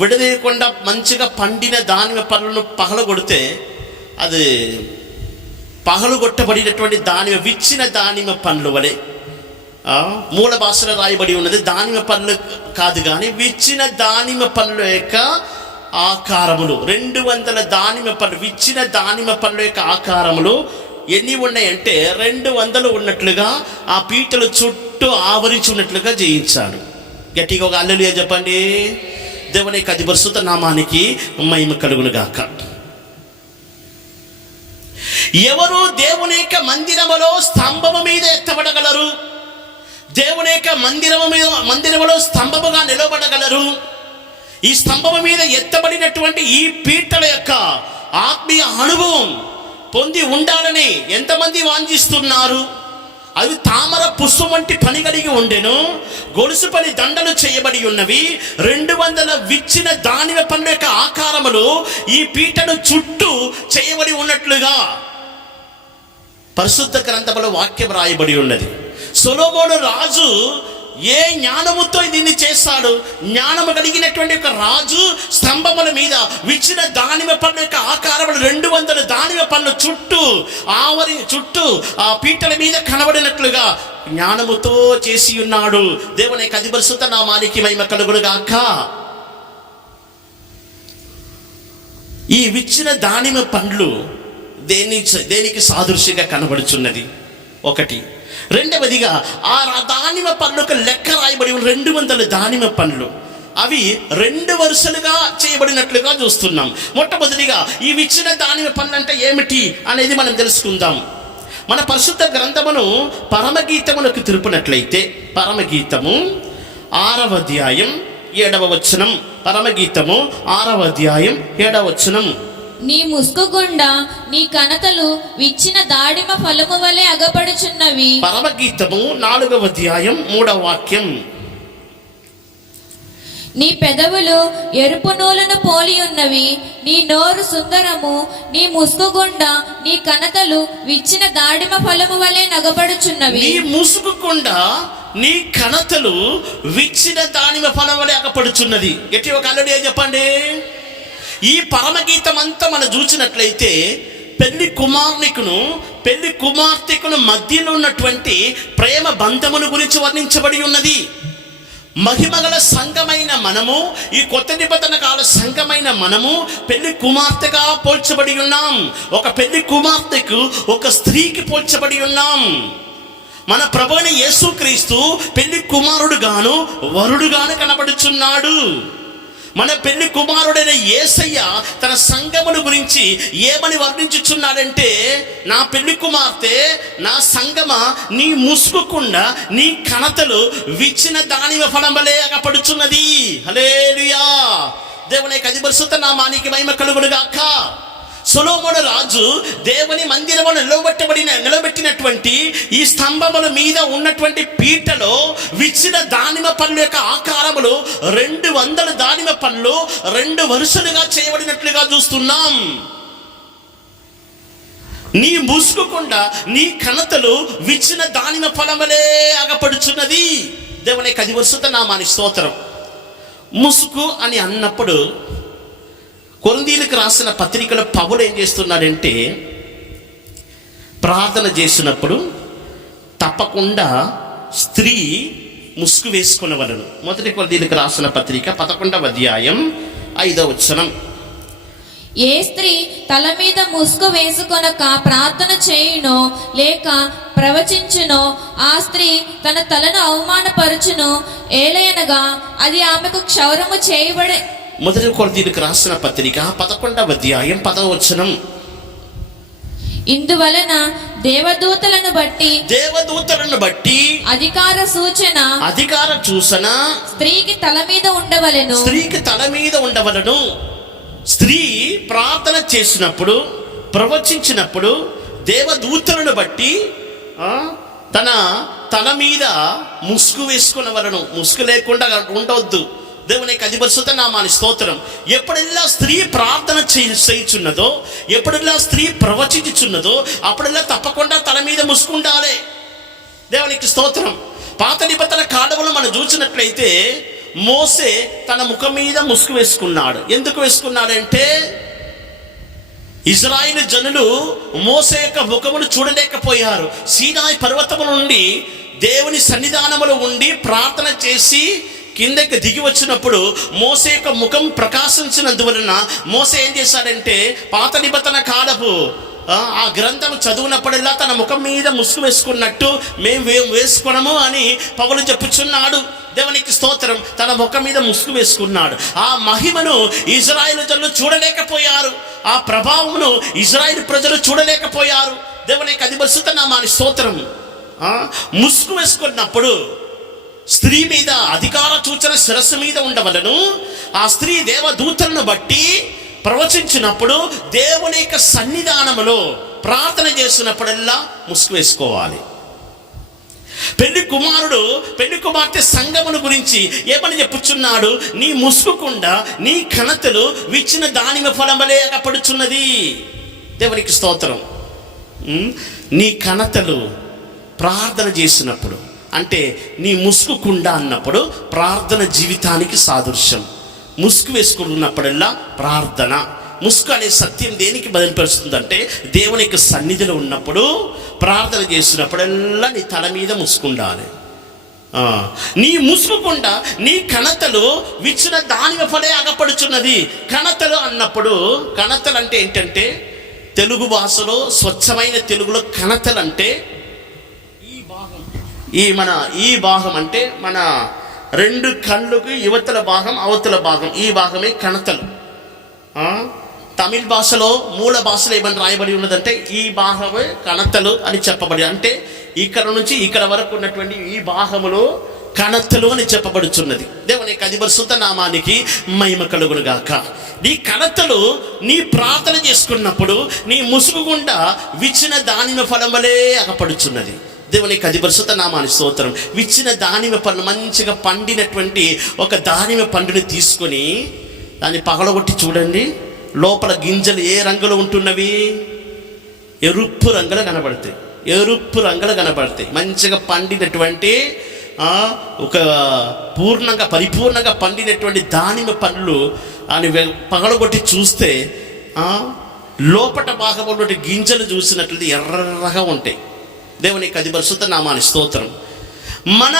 విడదీయకుండా మంచిగా పండిన దానిమ్మ పండ్లను పగలగొడితే అది పగలగొట్టబడినటువంటి విచ్చిన దానిమ్మ పండ్లు వలె మూల భాషలో రాయబడి ఉన్నది. దానిమ్మ పండ్లు కాదు కానీ విచ్చిన దానిమ్మ పండ్ల యొక్క ఆకారములు. 200 దానిమ్మ పండ్లు, విచ్చిన దానిమ్మ పండ్ల యొక్క ఆకారములు ఎన్ని ఉన్నాయంటే 200 ఉన్నట్లుగా ఆ పీటలు చుట్టూ ఆవరించి ఉన్నట్లుగా చేయించాడు. గట్టిగా ఒక హల్లెలూయా చెప్పండి. దేవుని యొక్క అతి పరిశుద్ధ నామానికి మహిమ కలుగును గాక. ఎవరు దేవుని యొక్క మందిరములో స్తంభము మీద ఎత్తబడగలరు? దేవుని యొక్క మందిరములో స్తంభముగా నిలబడగలరు. ఈ స్తంభము మీద ఎత్తబడినటువంటి ఈ పీటల యొక్క ఆత్మీయ అనుభవం పొంది ఉండాలని ఎంతమంది వాంఛిస్తున్నారు? అవి తామర పుష్పం వంటి పని కలిగి ఉండెను. గొలుసు పని దండలు చేయబడి ఉన్నవి. 200 విచ్చిన దానిమ్మ పండ్ల యొక్క ఆకారములు ఈ పీటను చుట్టూ చేయబడి ఉన్నట్లుగా పరిశుద్ధ గ్రంథములో వాక్యం రాయబడి ఉన్నది. సొలొమోను రాజు ఏ జ్ఞానముతో దీన్ని చేస్తాడు? జ్ఞానము కలిగినటువంటి ఒక రాజు స్తంభముల మీద విచ్చిన దానిమ్మ పండ్ల యొక్క ఆకారములు 200 దానిమ్మ పండ్ల చుట్టూ ఆ పీటల మీద కనబడినట్లుగా జ్ఞానముతో చేసి ఉన్నాడు. దేవుని యొక్క అతి పరిశుద్ధ నామానికి మహిమ కలుగును గాక. ఈ విచ్చిన దానిమ్మ పండ్లు దేనికి సాదృశ్యంగా కనబడుచున్నది? ఒకటి. రెండవదిగా ఆ దానిమ్మ పండ్లకు లెక్క రాయబడి 200 దానిమ్మ పండ్లు. అవి 2 వరుసలుగా చేయబడినట్లుగా చూస్తున్నాం. మొట్టమొదటిగా ఈ విచ్చిన దానిమ్మ పండ్లు అంటే ఏమిటి అనేది మనం తెలుసుకుందాం. మన పరిశుద్ధ గ్రంథమును పరమగీతమునకు తిరుపునట్లయితే పరమగీతము 6వ అధ్యాయం 7వ వచనం. పరమగీతము 6వ అధ్యాయం 7వ వచనం. నీ ముసుకు గుండా నీ కణతలు విచ్చిన దాడిమ ఫలము వలె అగపడుచున్నవి. పరమగీతము 4వ అధ్యాయం 3వ వాక్యం. నీ పెదవులు ఎరుపు నూలును పోలి ఉన్నవి. నీ నోరు సుందరము. నీ ముసుకు గుండా నీ కణతలు విచ్చిన దాడిమ ఫలము వలె నగపడుచున్నవి. నీ ముసుకు గుండా నీ కణతలు విచ్చిన దానిమ్మ ఫలం వలె అగపడుచున్నది. గట్టి ఒక హల్లెలూయా చెప్పండి. ఈ పరమగీతం అంతా మనం చూసినట్లయితే పెళ్లి కుమార్తెకును మధ్యలో ఉన్నటువంటి ప్రేమ బంధమును గురించి వర్ణించబడి ఉన్నది. మహిమగల సంఘమైన మనము, ఈ కొత్త నిబంధన కాల సంఘమైన మనము పెళ్లి కుమార్తెగా పోల్చబడి ఉన్నాం. ఒక పెళ్లి కుమార్తెకు ఒక స్త్రీకి పోల్చబడి ఉన్నాం. మన ప్రభువైన యేసుక్రీస్తు పెళ్లి కుమారుడుగాను వరుడుగాను కనబడుచున్నాడు. మన పెళ్లి కుమారుడైన యేసయ్య తన సంఘమును గురించి ఏమని వర్ణించుచున్నాడంటే, నా పెళ్లి కుమార్తె, నా సంగమా, నీ ముసుగుకుండా నీ కణతలు విచ్చిన దానిమ్మ ఫలం వలె అగపడుచున్నది. హల్లెలూయా. దేవుని యొక్క అతి పరిశుద్ధ నామానికి మహిమ కలుగును గాక. సొలొమోను రాజు దేవుని మందిరమును నిలబెట్టినటువంటి ఈ స్తంభముల మీద ఉన్నటువంటి పీటలో విచ్చిన దానిమ్మ పండ్ల యొక్క ఆకారములు 200 దానిమ్మ పండ్లు 2 వరుసలుగా చేయబడినట్లుగా చూస్తున్నాం. నీ ముసుగుకుండా నీ కణతలు విచ్చిన దానిమ ఫలమలే అగపడుచున్నది. దేవుని 10 నామానికి స్తోత్రం. ముసుగు అని అన్నప్పుడు కొరింథీయులకు రాసిన పత్రికలో పౌలు ఏం చేస్తున్నాడంటే, ప్రార్థన చేసినప్పుడు తప్పకుండా స్త్రీ ముసుగు వేసుకునేవలను. మొదటి కొరింథీయులకు రాసిన పత్రిక 11వ అధ్యాయం 5వ వచనం. ఏ స్త్రీ తల మీద ముసుగు వేసుకొనక ప్రార్థన చేయునో లేక ప్రవచించునో ఆ స్త్రీ తన తలను అవమానపరచును, ఏలయనగా అది ఆమెకు క్షౌరము చేయబడే. మొదటి కొరింథీయులకు రాసిన పత్రిక 11వ అధ్యాయం 10వ వచనం. ఇందువలన దేవదూతలను బట్టి అధికార సూచన స్త్రీకి తల మీద ఉండవలెను. స్త్రీ ప్రార్థన చేసినప్పుడు, ప్రవచించినప్పుడు దేవదూతలను బట్టి తన తల మీద ముసుగు వేసుకున్నవలను. ముసుగు లేకుండా ఉండవద్దు. దేవుని 10 నామానికి స్తోత్రం. ఎప్పుడెల్లా స్త్రీ ప్రార్థన చేయుచున్నదో, ఎప్పుడెల్లా స్త్రీ ప్రవచించుచున్నదో అప్పుడెల్లా తప్పకుండా తల మీద ముసుకుండాలి. దేవునికి స్తోత్రం. పాత నిబంధన కాలంలో మనం చూసినట్లయితే మోసే తన ముఖం మీద ముసుగు వేసుకున్నాడు. ఎందుకు వేసుకున్నాడంటే ఇజ్రాయేలు జనులు మోసే యొక్క ముఖమును చూడలేకపోయారు. సీనాయి పర్వతము నుండి దేవుని సన్నిధానములో ఉండి ప్రార్థన చేసి కిందకి దిగి వచ్చినప్పుడు మోసే యొక్క ముఖం ప్రకాశించినందువలన మోసే ఏం చేశాడంటే పాత నిబంధన కాలపు ఆ గ్రంథం చదువునప్పుడల్లా తన ముఖం మీద ముసుగు వేసుకున్నట్టు మేము వేసుకున్నాము అని పౌలు చెప్పుచున్నాడు. దేవునికి స్తోత్రం. తన ముఖం మీద ముసుగు వేసుకున్నాడు. ఆ మహిమను ఇజ్రాయేలు జనులు చూడలేకపోయారు. ఆ ప్రభావమును ఇజ్రాయేల్ ప్రజలు చూడలేకపోయారు. దేవునికి 10 నామానికి స్తోత్రం. ముసుగు వేసుకున్నప్పుడు స్త్రీ మీద అధికార సూచన శిరస్సు మీద ఉండవలను. ఆ స్త్రీ దేవదూతలను బట్టి ప్రవచించినప్పుడు దేవుని యొక్క సన్నిధానములో ప్రార్థన చేసినప్పుడల్లా ముసుగు వేసుకోవాలి. పెళ్లి కుమారుడు పెళ్లి కుమార్తె సంగమును గురించి ఏమని చెప్పుచున్నాడు? నీ ముసుగుకుండా నీ కణతలు విచ్చిన దానిమ ఫలమలే అగపడుచున్నది. దేవునికి స్తోత్రం. నీ కణతలు ప్రార్థన చేసినప్పుడు, అంటే నీ ముసుగుకుండా అన్నప్పుడు ప్రార్థన జీవితానికి సాదృశ్యం. ముసుగు వేసుకున్నప్పుడల్లా ప్రార్థన. ముసుగు అనే సత్యం దేనికి బదిలిపరుస్తుందంటే దేవునికి సన్నిధిలో ఉన్నప్పుడు ప్రార్థన చేసినప్పుడల్లా నీ తల మీద ముసుకుండాలి. నీ ముసుగుకుండా నీ కణతలు విచ్చిన దానిమ ఫలే అగపడుచున్నది. కణతలు అన్నప్పుడు, కణతలు అంటే ఏంటంటే తెలుగు భాషలో స్వచ్ఛమైన తెలుగులో కణతలు అంటే ఈ భాగం అంటే మన 2 కళ్ళుకి యువతల భాగం అవతల భాగం, ఈ భాగమే కణతలు. తమిళ భాషలో మూల భాషలో ఏమని రాయబడి ఉన్నదంటే ఈ భాగమే కణతలు అని చెప్పబడి, అంటే ఇక్కడ నుంచి ఇక్కడ వరకు ఉన్నటువంటి ఈ భాగములో కణతలు అని చెప్పబడుచున్నది. దేవుని 10 నామానికి మహిమ కలుగును గాక. నీ కణతలు నీ ప్రార్థన చేసుకున్నప్పుడు నీ ముసుగు గుండా విచ్చిన దానిమ ఫలం వలె అగపడుచున్నది. దేవుని 10 నామానికి స్తోత్రం. విచ్చిన దానిమ పండు, మంచిగా పండినటువంటి ఒక దానిమ పండుని తీసుకొని దాన్ని పగలగొట్టి చూడండి. లోపల గింజలు ఏ రంగులో ఉంటున్నవి? ఎరుపు రంగులు కనబడతాయి. ఎరుపు రంగులు కనబడతాయి. మంచిగా పండినటువంటి ఒక పరిపూర్ణంగా పండినటువంటి దానిమ పండ్లు అని పగలగొట్టి చూస్తే లోపట భాగంలో గింజలు చూసినట్లయితే ఎర్రగా ఉంటాయి. దేవుని 10 నామానికి స్తోత్రం. మన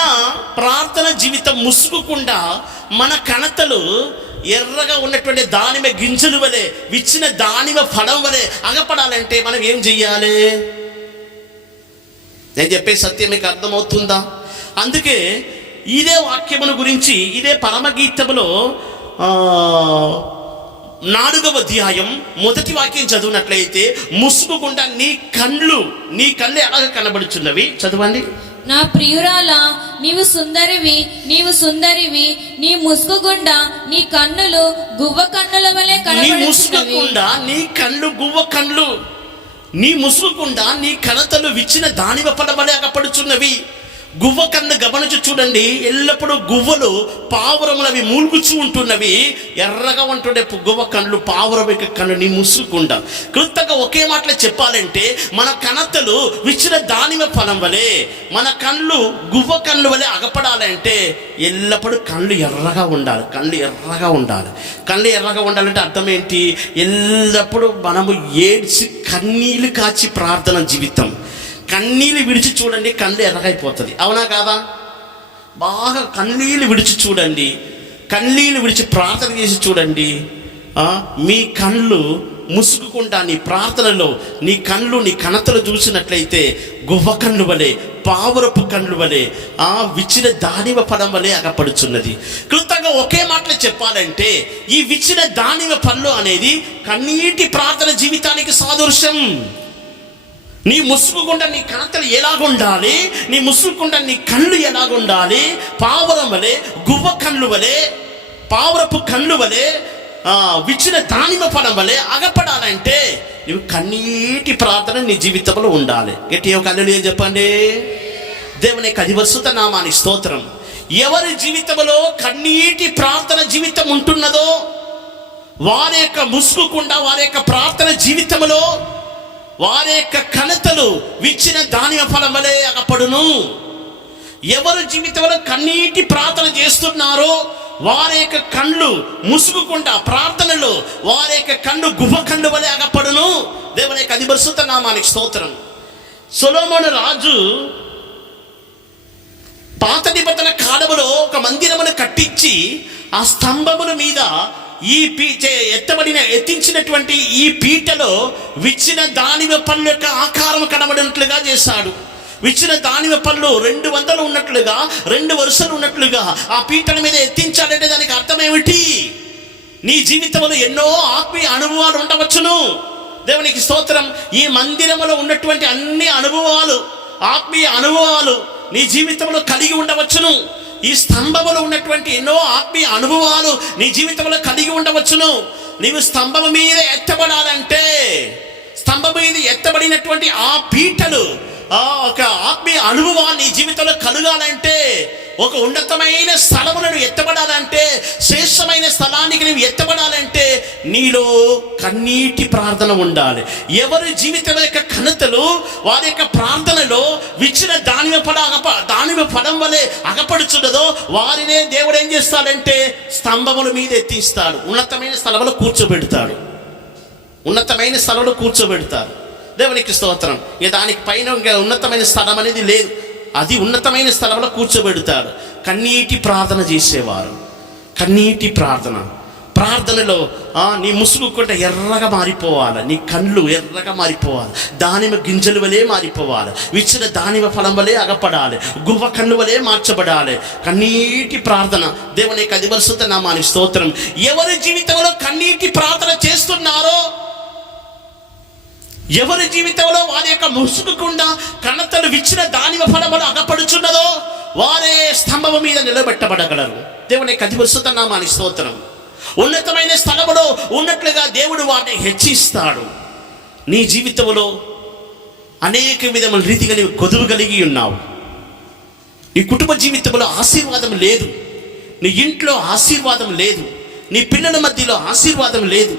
ప్రార్థన జీవితం ముసుగుకుండా మన కణతలు ఎర్రగా ఉన్నటువంటి దానిమ గింజలు వలె, విచ్చిన దానిమ ఫలం వలె అగపడాలంటే మనం ఏం చెయ్యాలి? నేను చెప్పే సత్యం మీకు అర్థమవుతుందా? అందుకే ఇదే వాక్యమును గురించి ఇదే పరమగీతములో 4వ అధ్యాయం 1వ వాక్యం చదివినట్లయితే ముసుగుకుండా నీ కళ్ళు ఎలాగ కనబడుచున్నవి? చదవండి. నా ప్రియురాలా, నీవు సుందరివి, నీ ముసుగుగుండా నీ కన్నులు గువ్వ కన్నుల వలె కనబడుచున్నవి. నీ ముసుగుగుండా నీ కళ్ళు గువ్వ కళ్ళు, నీ ముసుగుగుండా నీ కణతలు విచ్చిన దానిమ ఫలం వలె అగపడుచున్నవి. గువ్వ కన్ను గమనించి చూడండి, ఎల్లప్పుడూ గువ్వలు పావురములు అవి మూలుగుచూ ఉంటున్నవి. ఎర్రగా ఉంటుండే గువ్వ కళ్ళు, పావురం యొక్క కళ్ళు నీ ముసుగుకుండా. కృతగా ఒకే మాటలో చెప్పాలంటే మన కణతలు విచ్చిన దానిమ్మ ఫలం వలె, మన కళ్ళు గువ్వ కళ్ళు వలె అగపడాలంటే ఎల్లప్పుడూ కళ్ళు ఎర్రగా ఉండాలి. కళ్ళు ఎర్రగా ఉండాలి. కళ్ళు ఎర్రగా ఉండాలంటే అర్థం ఏంటి? ఎల్లప్పుడూ మనము ఏడ్చి కన్నీళ్ళు కాచి ప్రార్థన జీవితం. కన్నీళ్ళు విడిచి చూడండి, కళ్ళు ఎర్రగైపోతుంది. అవునా కాదా? బాగా కన్నీళ్ళు విడిచి చూడండి, కన్నీళ్ళు విడిచి ప్రార్థన చేసి చూడండి. మీ కళ్ళు ముసుగుకుండా నీ ప్రార్థనలో నీ కళ్ళు, నీ కణతలు చూసినట్లయితే గువ్వ కళ్ళు వలె, పావురపు కళ్ళు వలె, విచ్చిన దానిమ్మ ఫలం వలె అగపడుచున్నది. క్లుప్తంగా ఒకే మాటలో చెప్పాలంటే ఈ విచ్చిన దానిమ్మ పళ్ళు అనేది కన్నీటి ప్రార్థన జీవితానికి సాదృశ్యం. నీ ముసుగుకుండా నీ కణతలు ఎలాగుండాలి, నీ ముసుగుకుండా నీ కళ్ళు ఎలాగుండాలి? పావురం వలె, గువ్వ కళ్ళు వలె, పావురపు కళ్ళు వలె, విచ్చిన దానిమ్మ ఫలం వలె అగపడాలంటే నువ్వు కన్నీటి ప్రార్థన నీ జీవితంలో ఉండాలి. గట్టి ఒక హల్లెలూయా చెప్పండి. దేవుని యొక్క పరిశుద్ధ నామానికి స్తోత్రం. ఎవరి జీవితంలో కన్నీటి ప్రార్థన జీవితం ఉంటున్నదో వారి యొక్క ముసుగుకుండా వారి యొక్క ప్రార్థన జీవితంలో వారి యొక్క కణతలు విచ్చిన దానిమ్మ ఫలం వలె అగపడును. ఎవరి జీవితంలో కన్నీటి ప్రార్థన చేస్తున్నారో వారి యొక్క కళ్ళు ముసుగుకుండా ప్రార్థనలో వారి యొక్క కళ్ళు గువ్వ కళ్ళు వలె అగపడును. దేవుని యొక్క పరిశుద్ధ నామానికి స్తోత్రం. సొలొమోను రాజు పాత నిబంధన కాలములో ఒక మందిరమును కట్టించి ఆ స్తంభముల మీద ఎత్తించినటువంటి ఈ పీటలో విచ్చిన దానిమ్మ పళ్ళు యొక్క ఆకారం కనబడినట్లుగా చేశాడు. విచ్చిన దానిమ్మ పళ్ళు 200 ఉన్నట్లుగా, 2 వరుసలు ఉన్నట్లుగా ఆ పీటల మీద ఎత్తించాడంటే దానికి అర్థం ఏమిటి? నీ జీవితంలో ఎన్నో ఆత్మీయ అనుభవాలు ఉండవచ్చును. దేవునికి స్తోత్రం. ఈ మందిరంలో ఉన్నటువంటి అన్ని అనుభవాలు, ఆత్మీయ అనుభవాలు నీ జీవితంలో కలిగి ఉండవచ్చును. ఈ స్తంభములో ఉన్నటువంటి ఎన్నో ఆత్మీయ అనుభవాలు నీ జీవితంలో కలిగి ఉండవచ్చును. నీవు స్తంభం మీద ఎత్తబడాలంటే, స్తంభం మీద ఎత్తబడినటువంటి ఆ పీటలు ఒక ఆత్మీయ అనుభవాలు నీ జీవితంలో కలగాలంటే, ఒక ఉన్నతమైన స్థలములను ఎత్తబడాలంటే, శ్రేష్టమైన స్థలానికి నువ్వు ఎత్తబడాలంటే నీలో కన్నీటి ప్రార్థన ఉండాలి. ఎవరి జీవితం యొక్క ఘనతలు వారి యొక్క ప్రార్థనలో విచ్చిన దానిమ్మ ఫలం వలె అగపడుచున్నదో వారినే దేవుడు ఏం చేస్తాడంటే స్తంభముల మీద ఎత్తిస్తాడు. ఉన్నతమైన స్థలంలో కూర్చోబెడతాడు. ఉన్నతమైన స్థలంలో కూర్చోబెడతాడు. దేవునికి స్తోత్రం. దానికి పైన ఉన్నతమైన స్థలం అనేది లేదు. అది ఉన్నతమైన స్థలంలో కూర్చోబెడతాడు. కన్నీటి ప్రార్థన చేసేవారు. కన్నీటి ప్రార్థనలో నీ ముసుగుకుంటే ఎర్రగా మారిపోవాలి. నీ కళ్ళు ఎర్రగా మారిపోవాలి. దానిమ్మ గింజలు వలె మారిపోవాలి. విచ్చిన దానిమ్మ ఫలం వలె అగపడాలి. గువ్వ కళ్ళు వలె మార్చబడాలి. కన్నీటి ప్రార్థన. దేవుని యొక్క పరిశుద్ధ నామానికి స్తోత్రం. ఎవరి జీవితంలో కన్నీటి ప్రార్థన చేస్తున్నారో, ఎవరి జీవితంలో వారి యొక్క ముసుగుకుండా కణతలు విచ్చిన దానిమ్మ ఫలములు అగపడుచున్నదో వారే స్తంభం మీద నిలబెట్టబడగలరు. దేవుని యొక్క పరిశుద్ధ నామానికి స్తోత్రం. ఉన్నతమైన స్థలములో ఉన్నట్లుగా దేవుడు వాటిని హెచ్చిస్తాడు. నీ జీవితంలో అనేక విధముల రీతిగా నీవు కొదువు కలిగి ఉన్నావు. నీ కుటుంబ జీవితంలో ఆశీర్వాదం లేదు. నీ ఇంట్లో ఆశీర్వాదం లేదు. నీ పిల్లల మధ్యలో ఆశీర్వాదం లేదు.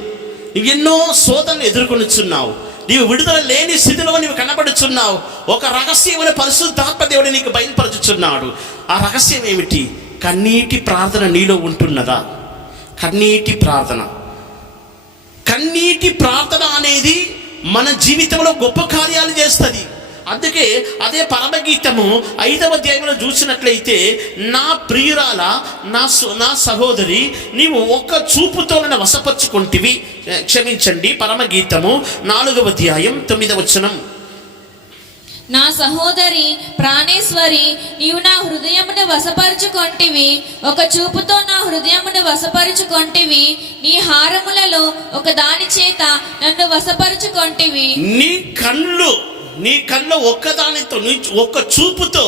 నువ్వు ఎన్నో శోధనలు ఎదుర్కొనిచున్నావు. నీవు విడుదల లేని స్థితిలో నీవు కనబడుచున్నావు. ఒక రహస్యమైన పరిశుద్ధాత్మ దేవుడు నీకు బయలుపరచుచున్నాడు. ఆ రహస్యం ఏమిటి? కన్నీటి ప్రార్థన నీలో ఉంటున్నదా? కన్నీటి ప్రార్థన అనేది మన జీవితంలో గొప్ప కార్యాలు చేస్తుంది. అందుకే అదే పరమగీతము 5వ అధ్యాయంలో చూసినట్లయితే, నా ప్రియురాల, నా సహోదరి, నీవు ఒక్క చూపుతో నన్ను వశపరుచుకుంటివి. క్షమించండి, పరమగీతము 4వ అధ్యాయం 9వ వచనం. నా సహోదరి ప్రాణేశ్వరి, నీవు నా హృదయమును వశపరుచుకొంటివి. ఒక చూపుతో నా హృదయమును వశపరుచుకొంటివి. నీ హారములలో ఒక దాని చేత నన్ను వశపరుచుకొంటివి. నీ కళ్ళు ఒక్కదానితో, ఒక్క చూపుతో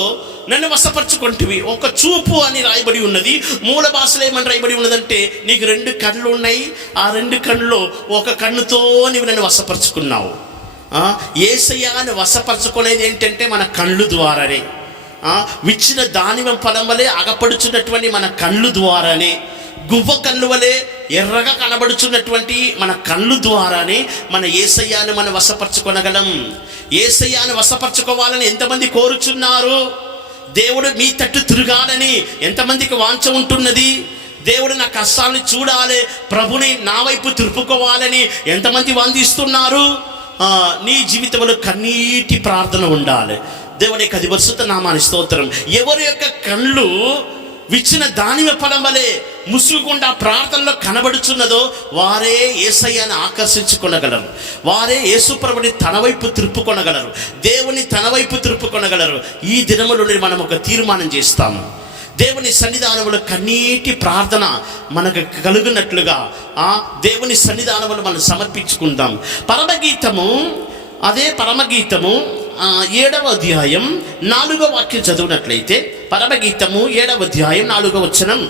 నన్ను వశపరుచుకొంటివి. ఒక చూపు అని రాయబడి ఉన్నది. మూల భాషలో ఏమని రాయబడి ఉన్నదంటే, నీకు 2 కళ్ళు ఉన్నాయి. ఆ 2 కళ్ళలో ఒక కన్నుతో నీవు నన్ను వశపరుచుకున్నావు. యేసయ్యని వశపరుచుకునేది ఏంటంటే మన కళ్ళు ద్వారానే. విచ్చిన దానిమ్మ ఫలం వలె అగపడుచున్నటువంటి మన కళ్ళు ద్వారానే, గువ్వ కళ్ళు వలె ఎర్రగా కనబడుచున్నటువంటి మన కళ్ళు ద్వారానే మన యేసయ్యను మనం వశపరచుకొనగలం. యేసయ్యను వశపరచుకోవాలని ఎంతమంది కోరుచున్నారు? దేవుడు మీ తట్టు తిరగాలని ఎంతమందికి వాంఛ ఉంటున్నది? దేవుడు నా కష్టాలను చూడాలి, ప్రభుని నా వైపు తిరుపుకోవాలని ఎంతమంది వాంఛిస్తున్నారు? నీ జీవితంలో కన్నీటి ప్రార్థన ఉండాలి. దేవుని యొక్క పరిశుద్ధ నామానికి స్తోత్రం. ఎవరి యొక్క కళ్ళు విచ్చిన దానిమ్మ ఫలం వలె ముసుగుకుండా ప్రార్థనలో కనబడుచున్నదో వారే యేసయ్యను ఆకర్షించుకొనగలరు, వారే యేసుప్రభుని తన వైపు తిరుపుకొనగలరు, దేవుని తన వైపు తిరుపుకొనగలరు. ఈ దినములో మనం ఒక తీర్మానం చేస్తాము. దేవుని సన్నిధానంలో కన్నీటి ప్రార్థన మనకు కలుగునట్లుగా దేవుని సన్నిధానంలో మనం సమర్పించుకుందాం. పరమగీతము, అదే పరమగీతము 7వ అధ్యాయం 4వ వాక్యం చదివినట్లయితే, పరమగీతము 7వ అధ్యాయం 4వ వచనం,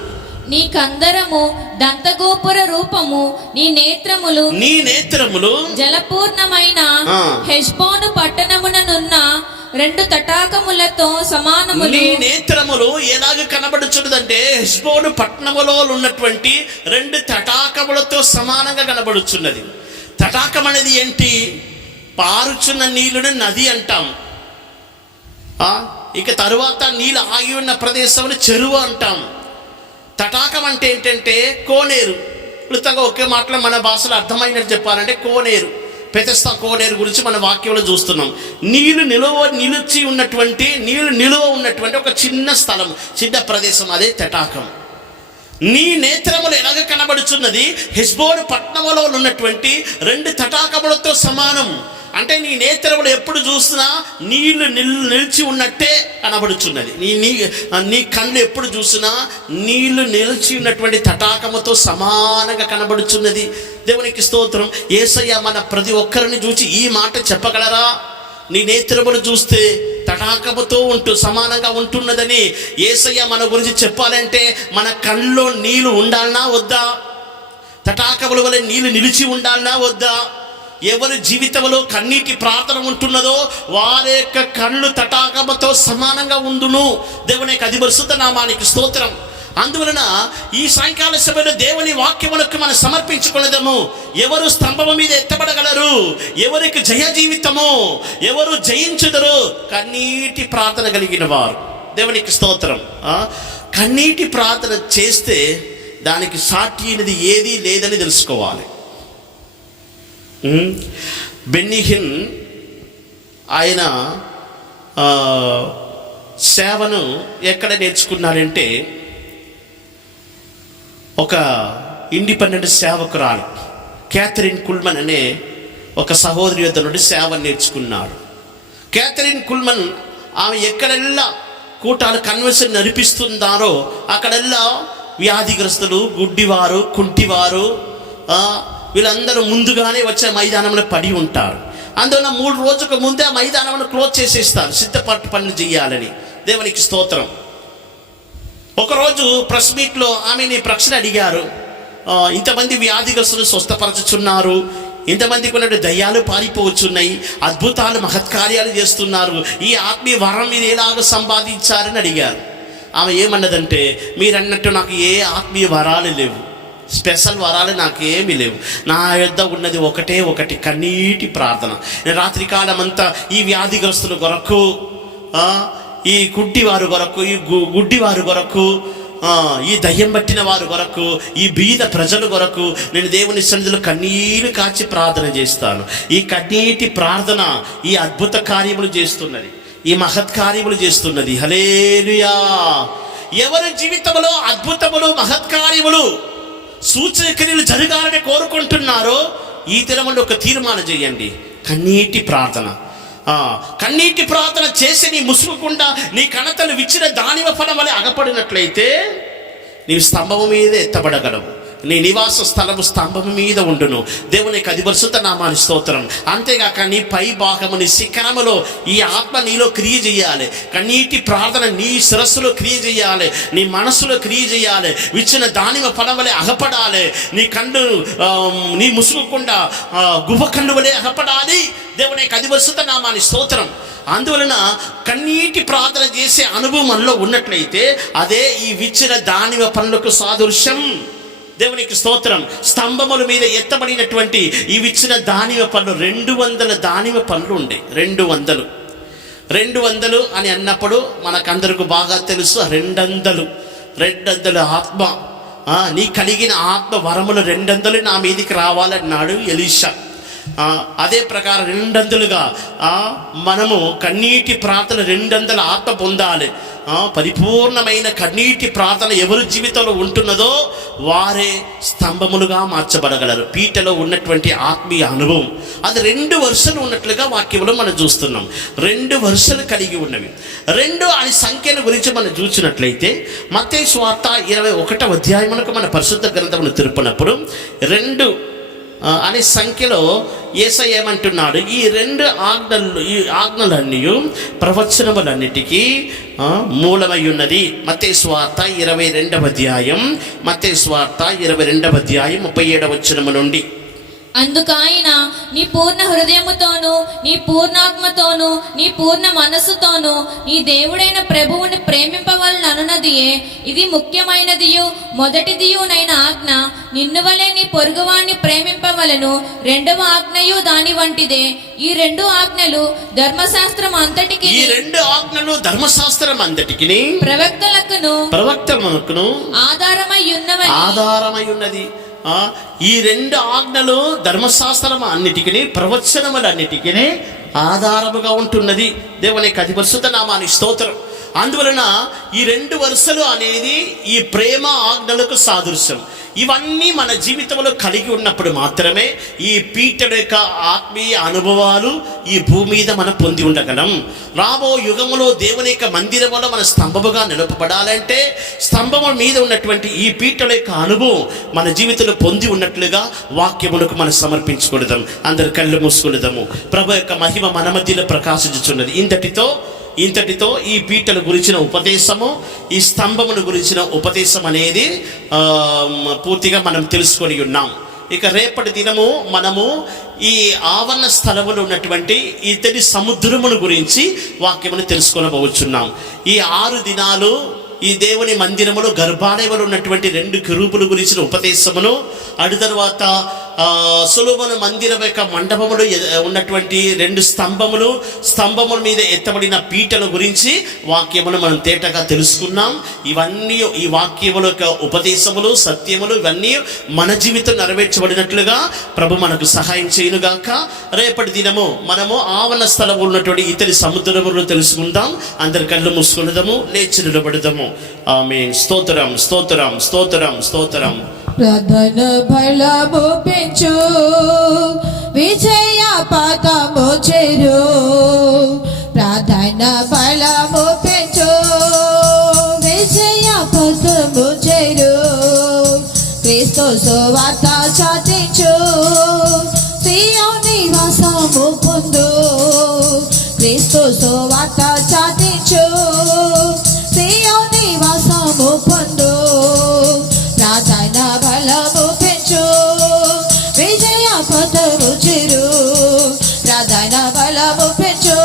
నీ కందరము దంతగోపుర రూపము, నీ నేత్రములు జలపూర్ణమైన హెష్బోను పట్టణముననున్న 2 తటాకములతో సమానములు. నీ నేత్రములు ఎలాగ కనబడుచున్నదంటే హెష్బోను పట్టణములో ఉన్నటువంటి 2 తటాకములతో సమానంగా కనబడుచున్నది. తటాకం అనేది ఏంటి? పారుచున్న నీళ్ళను నది అంటాం. ఇక తరువాత నీళ్ళు ఆగి ఉన్న ప్రదేశంలో చెరువు అంటాం. తటాకం అంటే ఏంటంటే కోనేరు. క్లుప్తంగా ఒకే మాటలో మన భాషలో అర్థమైనట్టు చెప్పాలంటే కోనేరు, పెతెస్తా కోనేరు గురించి మన వాక్యంలో చూస్తున్నాం. నీళ్లు నిలువ ఉన్నటువంటి ఒక చిన్న స్థలం, చిన్న ప్రదేశం, అదే తటాకం. నీ నేత్రములు ఎలాగ కనబడుచున్నది? హెష్బోను పట్టణములో ఉన్నటువంటి 2 తటాకములతో సమానం. అంటే నీ నేత్రములు ఎప్పుడు చూసినా నీళ్లు నిలిచి ఉన్నట్టే కనబడుచున్నది. నీ కళ్ళు ఎప్పుడు చూసినా నీళ్లు నిలిచి ఉన్నటువంటి తటాకముతో సమానంగా కనబడుచున్నది. దేవునికి స్తోత్రం. యేసయ్య మన ప్రతి ఒక్కరిని చూసి ఈ మాట చెప్పగలరా? నీ నేత్రములు చూస్తే తటాకముతో సమానంగా ఉంటున్నదని యేసయ్య మన గురించి చెప్పాలంటే మన కళ్ళలో నీళ్లు ఉండాలనా వద్దా? తటాకముల వల్ల నీళ్లు నిలిచి ఉండాలనా వద్దా? ఎవరి జీవితంలో కన్నీటి ప్రార్థన ఉంటున్నదో వారి యొక్క కళ్ళు తటాకముతో సమానంగా ఉండును. దేవుని యొక్క పరిశుద్ధ నామానికి స్తోత్రం. అందువలన ఈ సాయంకాల సమయంలో దేవుని వాక్యములకు మనం సమర్పించుకునేదము. ఎవరు స్తంభము మీద ఎత్తబడగలరు? ఎవరికి జయ జీవితము? ఎవరు జయించుదరు? కన్నీటి ప్రార్థన కలిగిన వారు. దేవునికి స్తోత్రం. కన్నీటి ప్రార్థన చేస్తే దానికి సాటి అయినది ఏదీ లేదని తెలుసుకోవాలి. బెన్నీ హిన్ ఆయన సేవను ఎక్కడ నేర్చుకున్నారంటే, ఒక ఇండిపెండెంట్ సేవకురాలు క్యాథరిన్ కుల్మన్ అనే ఒక సహోదరి యొద్ద నుండి సేవ నేర్చుకున్నాడు. క్యాథరిన్ కుల్మన్ ఆమె ఎక్కడెల్లా కూటాలు కన్వెన్షన్ నడిపిస్తున్నారో అక్కడెల్లా వ్యాధిగ్రస్తులు, గుడ్డివారు, కుంటివారు వీళ్ళందరూ ముందుగానే వచ్చే మైదానంలో పడి ఉంటారు. అందువల్ల 3 రోజులకు ముందే ఆ మైదానంలో క్లోజ్ చేసేస్తారు, సిద్ధపాటు పనులు చేయాలని. దేవునికి స్తోత్రం. ఒకరోజు ప్రెస్ మీట్లో ఆమెని ప్రశ్న అడిగారు. ఇంతమంది వ్యాధిగ్రస్తులు స్వస్థపరచుచున్నారు, ఇంతమందికి ఉన్నట్టు దయ్యాలు పారిపోవచ్చున్నాయి, అద్భుతాలు మహత్కార్యాలు చేస్తున్నారు, ఈ ఆత్మీయ వరం మీరు ఎలాగ సంపాదించారని అడిగారు. ఆమె ఏమన్నదంటే, మీరు అన్నట్టు నాకు ఏ ఆత్మీయ వరాలు లేవు, స్పెషల్ వరాలు నాకేమీ లేవు. నా యొద్ద ఉన్నది ఒకటి కన్నీటి ప్రార్థన. నేను రాత్రికాలం అంతా ఈ వ్యాధిగ్రస్తుల కొరకు, ఈ కుంటివారు కొరకు, ఈ గుడ్డివారు కొరకు, ఈ దయ్యం పట్టిన వారి కొరకు, ఈ బీద ప్రజల కొరకు నేను దేవుని సన్నిధిలో కన్నీరు కాచి ప్రార్థన చేస్తాను. ఈ కన్నీటి ప్రార్థన ఈ అద్భుత కార్యములు చేస్తున్నది, ఈ మహత్కార్యములు చేస్తున్నది. హల్లెలూయా. ఎవరి జీవితంలో అద్భుతములు, మహత్కార్యములు, సూచక్రియలు జరగాలని కోరుకుంటున్నారో ఈ దినములో ఒక తీర్మానం చేయండి. కన్నీటి ప్రార్థన. కన్నీటి ప్రార్థన చేసి నీ ముసుగుకుండా నీ కణతలు విచ్చిన దానిమ్మ ఫలం వలె అగపడినట్లయితే నీవు స్తంభము మీద ఎత్తబడగలవు. నీ నివాస స్థలము స్తంభము మీద ఉండును. దేవుని యొక్క పరిశుద్ధ నామానికి స్తోత్రం. అంతేగాక నీ పై భాగము, నీ శిఖరములో ఈ ఆత్మ నీలో క్రియ చేయాలి. కన్నీటి ప్రార్థన నీ శిరస్సులో క్రియ చేయాలి, నీ మనస్సులో క్రియ చేయాలి. విచ్చిన దానిమ్మ ఫలం వలె అగపడాలి. నీ కళ్ళు నీ ముసుగుకుండా గువ్వ కళ్ళు వలె అగపడాలి. దేవుని యొక్క పరిశుద్ధ నామానికి స్తోత్రం. అందువలన కన్నీటి ప్రార్థన చేసే అనుభవం మనలో ఉన్నట్లయితే అదే ఈ విచ్చిన దానివ పండ్లకు సాదృశ్యం. దేవునికి స్తోత్రం. స్తంభముల మీద ఎత్తబడినటువంటి ఈ విచ్చిన దానివ పండ్లు 200 దానివ పండ్లు ఉండే. 200 అని అన్నప్పుడు మనకందరికి బాగా తెలుసు. 200 ఆత్మ, నీ కలిగిన ఆత్మ వరములు 200 నా మీదికి రావాలన్నాడు ఎలీషా. అదే ప్రకారం 200గా మనము కన్నీటి ప్రార్థన 200 ఆత్మ పొందాలి. పరిపూర్ణమైన కన్నీటి ప్రార్థన ఎవరి జీవితంలో ఉంటున్నదో వారే స్తంభములుగా మార్చబడగలరు. పీటలో ఉన్నటువంటి ఆత్మీయ అనుభవం అది 2 వరుసలు ఉన్నట్లుగా వాక్యంలో మనం చూస్తున్నాం. 2 వరుసలు కలిగి ఉన్నవి. 2 అనే సంఖ్యను గురించి మనం చూసినట్లయితే మత్తయి సువార్త 21వ అధ్యాయమునకు మన పరిశుద్ధ గ్రంథమును తిరుపునప్పుడు 2 అనే సంఖ్యలో యేసయ్య ఏమంటున్నాడు, ఈ 2 ఆజ్ఞలన్నీ ప్రవచనములన్నిటికీ మూలమై ఉన్నది. మత్తయి సువార్త 22వ అధ్యాయం, మత్తయి సువార్త 22వ అధ్యాయం 37వ వచనము నుండి. అందుకు ఆయన, నీ పూర్ణ హృదయముతోను, నీ పూర్ణాత్మతోను, నీ పూర్ణ మనస్సుతోను నీ దేవుడైన ప్రభువుని ప్రేమింపవలనన్నదియే ఇది ముఖ్యమైనదియు మొదటిదియునైన ఆజ్ఞ. నిన్ను వలె నీ పొరుగువాణ్ణి ప్రేమింపవలను. 2వ ఆజ్ఞయు దాని వంటిదే. ఈ 2 ఆజ్ఞలు ధర్మశాస్త్రం అంతటికి, ఈ 2 ఆజ్ఞలు ధర్మశాస్త్రం అంతటికి ప్రవక్తలకు ఆధారమై ఉన్నది. ఈ 2 ఆజ్ఞలు ధర్మశాస్త్రం అన్నిటికీ ప్రవచనములన్నిటికీ ఆధారముగా ఉంటున్నది. దేవునికి అతి పరిశుద్ధ నామానికి స్తోత్రం. అందువలన ఈ 2 వరుసలు అనేది ఈ ప్రేమ ఆజ్ఞలకు సాదృశ్యం. ఇవన్నీ మన జీవితంలో కలిగి ఉన్నప్పుడు మాత్రమే ఈ పీటల యొక్క ఆత్మీయ అనుభవాలు ఈ భూమి మీద మనం పొంది ఉండగలం. రాబో యుగములో దేవుని యొక్క మందిరములో మన స్తంభముగా నిలపబడాలంటే స్తంభము మీద ఉన్నటువంటి ఈ పీటల యొక్క అనుభవం మన జీవితంలో పొంది ఉన్నట్లుగా వాక్యములకు మనం సమర్పించుకొనిదాం. అందరు కళ్ళు మూసుకొనిదాము. ప్రభు యొక్క మహిమ మన మధ్యలో ప్రకాశించుచున్నది. ఇంతటితో ఈ పీటల గురించిన ఉపదేశము, ఈ స్తంభమును గురించిన ఉపదేశం అనేది పూర్తిగా మనం తెలుసుకొని ఉన్నాం. ఇక రేపటి దినము మనము ఈ ఆవరణ స్థలములు ఉన్నటువంటి ఇతడి సముద్రమును గురించి వాక్యమును తెలుసుకొనబోచున్నాం. ఈ 6 దినాలు ఈ దేవుని మందిరములో గర్భాలయములు ఉన్నటువంటి 2 కెరూబుల గురించిన ఉపదేశమును, అటు తర్వాత సొలొమోను మందిరం యొక్క మండపములు ఉన్నటువంటి 2 స్తంభముల మీద ఎత్తబడిన పీటల గురించి వాక్యములు మనం తేటగా తెలుసుకున్నాం. ఇవన్నీ ఈ వాక్యముల యొక్క ఉపదేశములు, సత్యములు ఇవన్నీ మన జీవితం నెరవేర్చబడినట్లుగా ప్రభు మనకు సహాయం చేయునుగాక. రేపటి దినము మనము ఆవరణ స్థలము ఉన్నటువంటి ఇతడి సముద్రములు తెలుసుకుందాం. అందరి కళ్ళు మూసుకున్నదము, లేచి నిలబడదాము. ఆమేన్. స్తోత్రం, స్తోత్రం, స్తోత్రం, స్తోత్రం. ప్రార్థన బలము పెంచు, విజయ పదము చేరు. ప్రార్థన బలము పెంచు, విజయ పదము చేరు. క్రీస్తు సువార్త చాటించు, సియోని వాసము పొందు. క్రీస్తు సువార్త చాటించు, సియోని వాసము పొందు. ప్రార్థన బలము పెంచు, విజయ పదము చేరు. ప్రార్థన బలము పెంచు,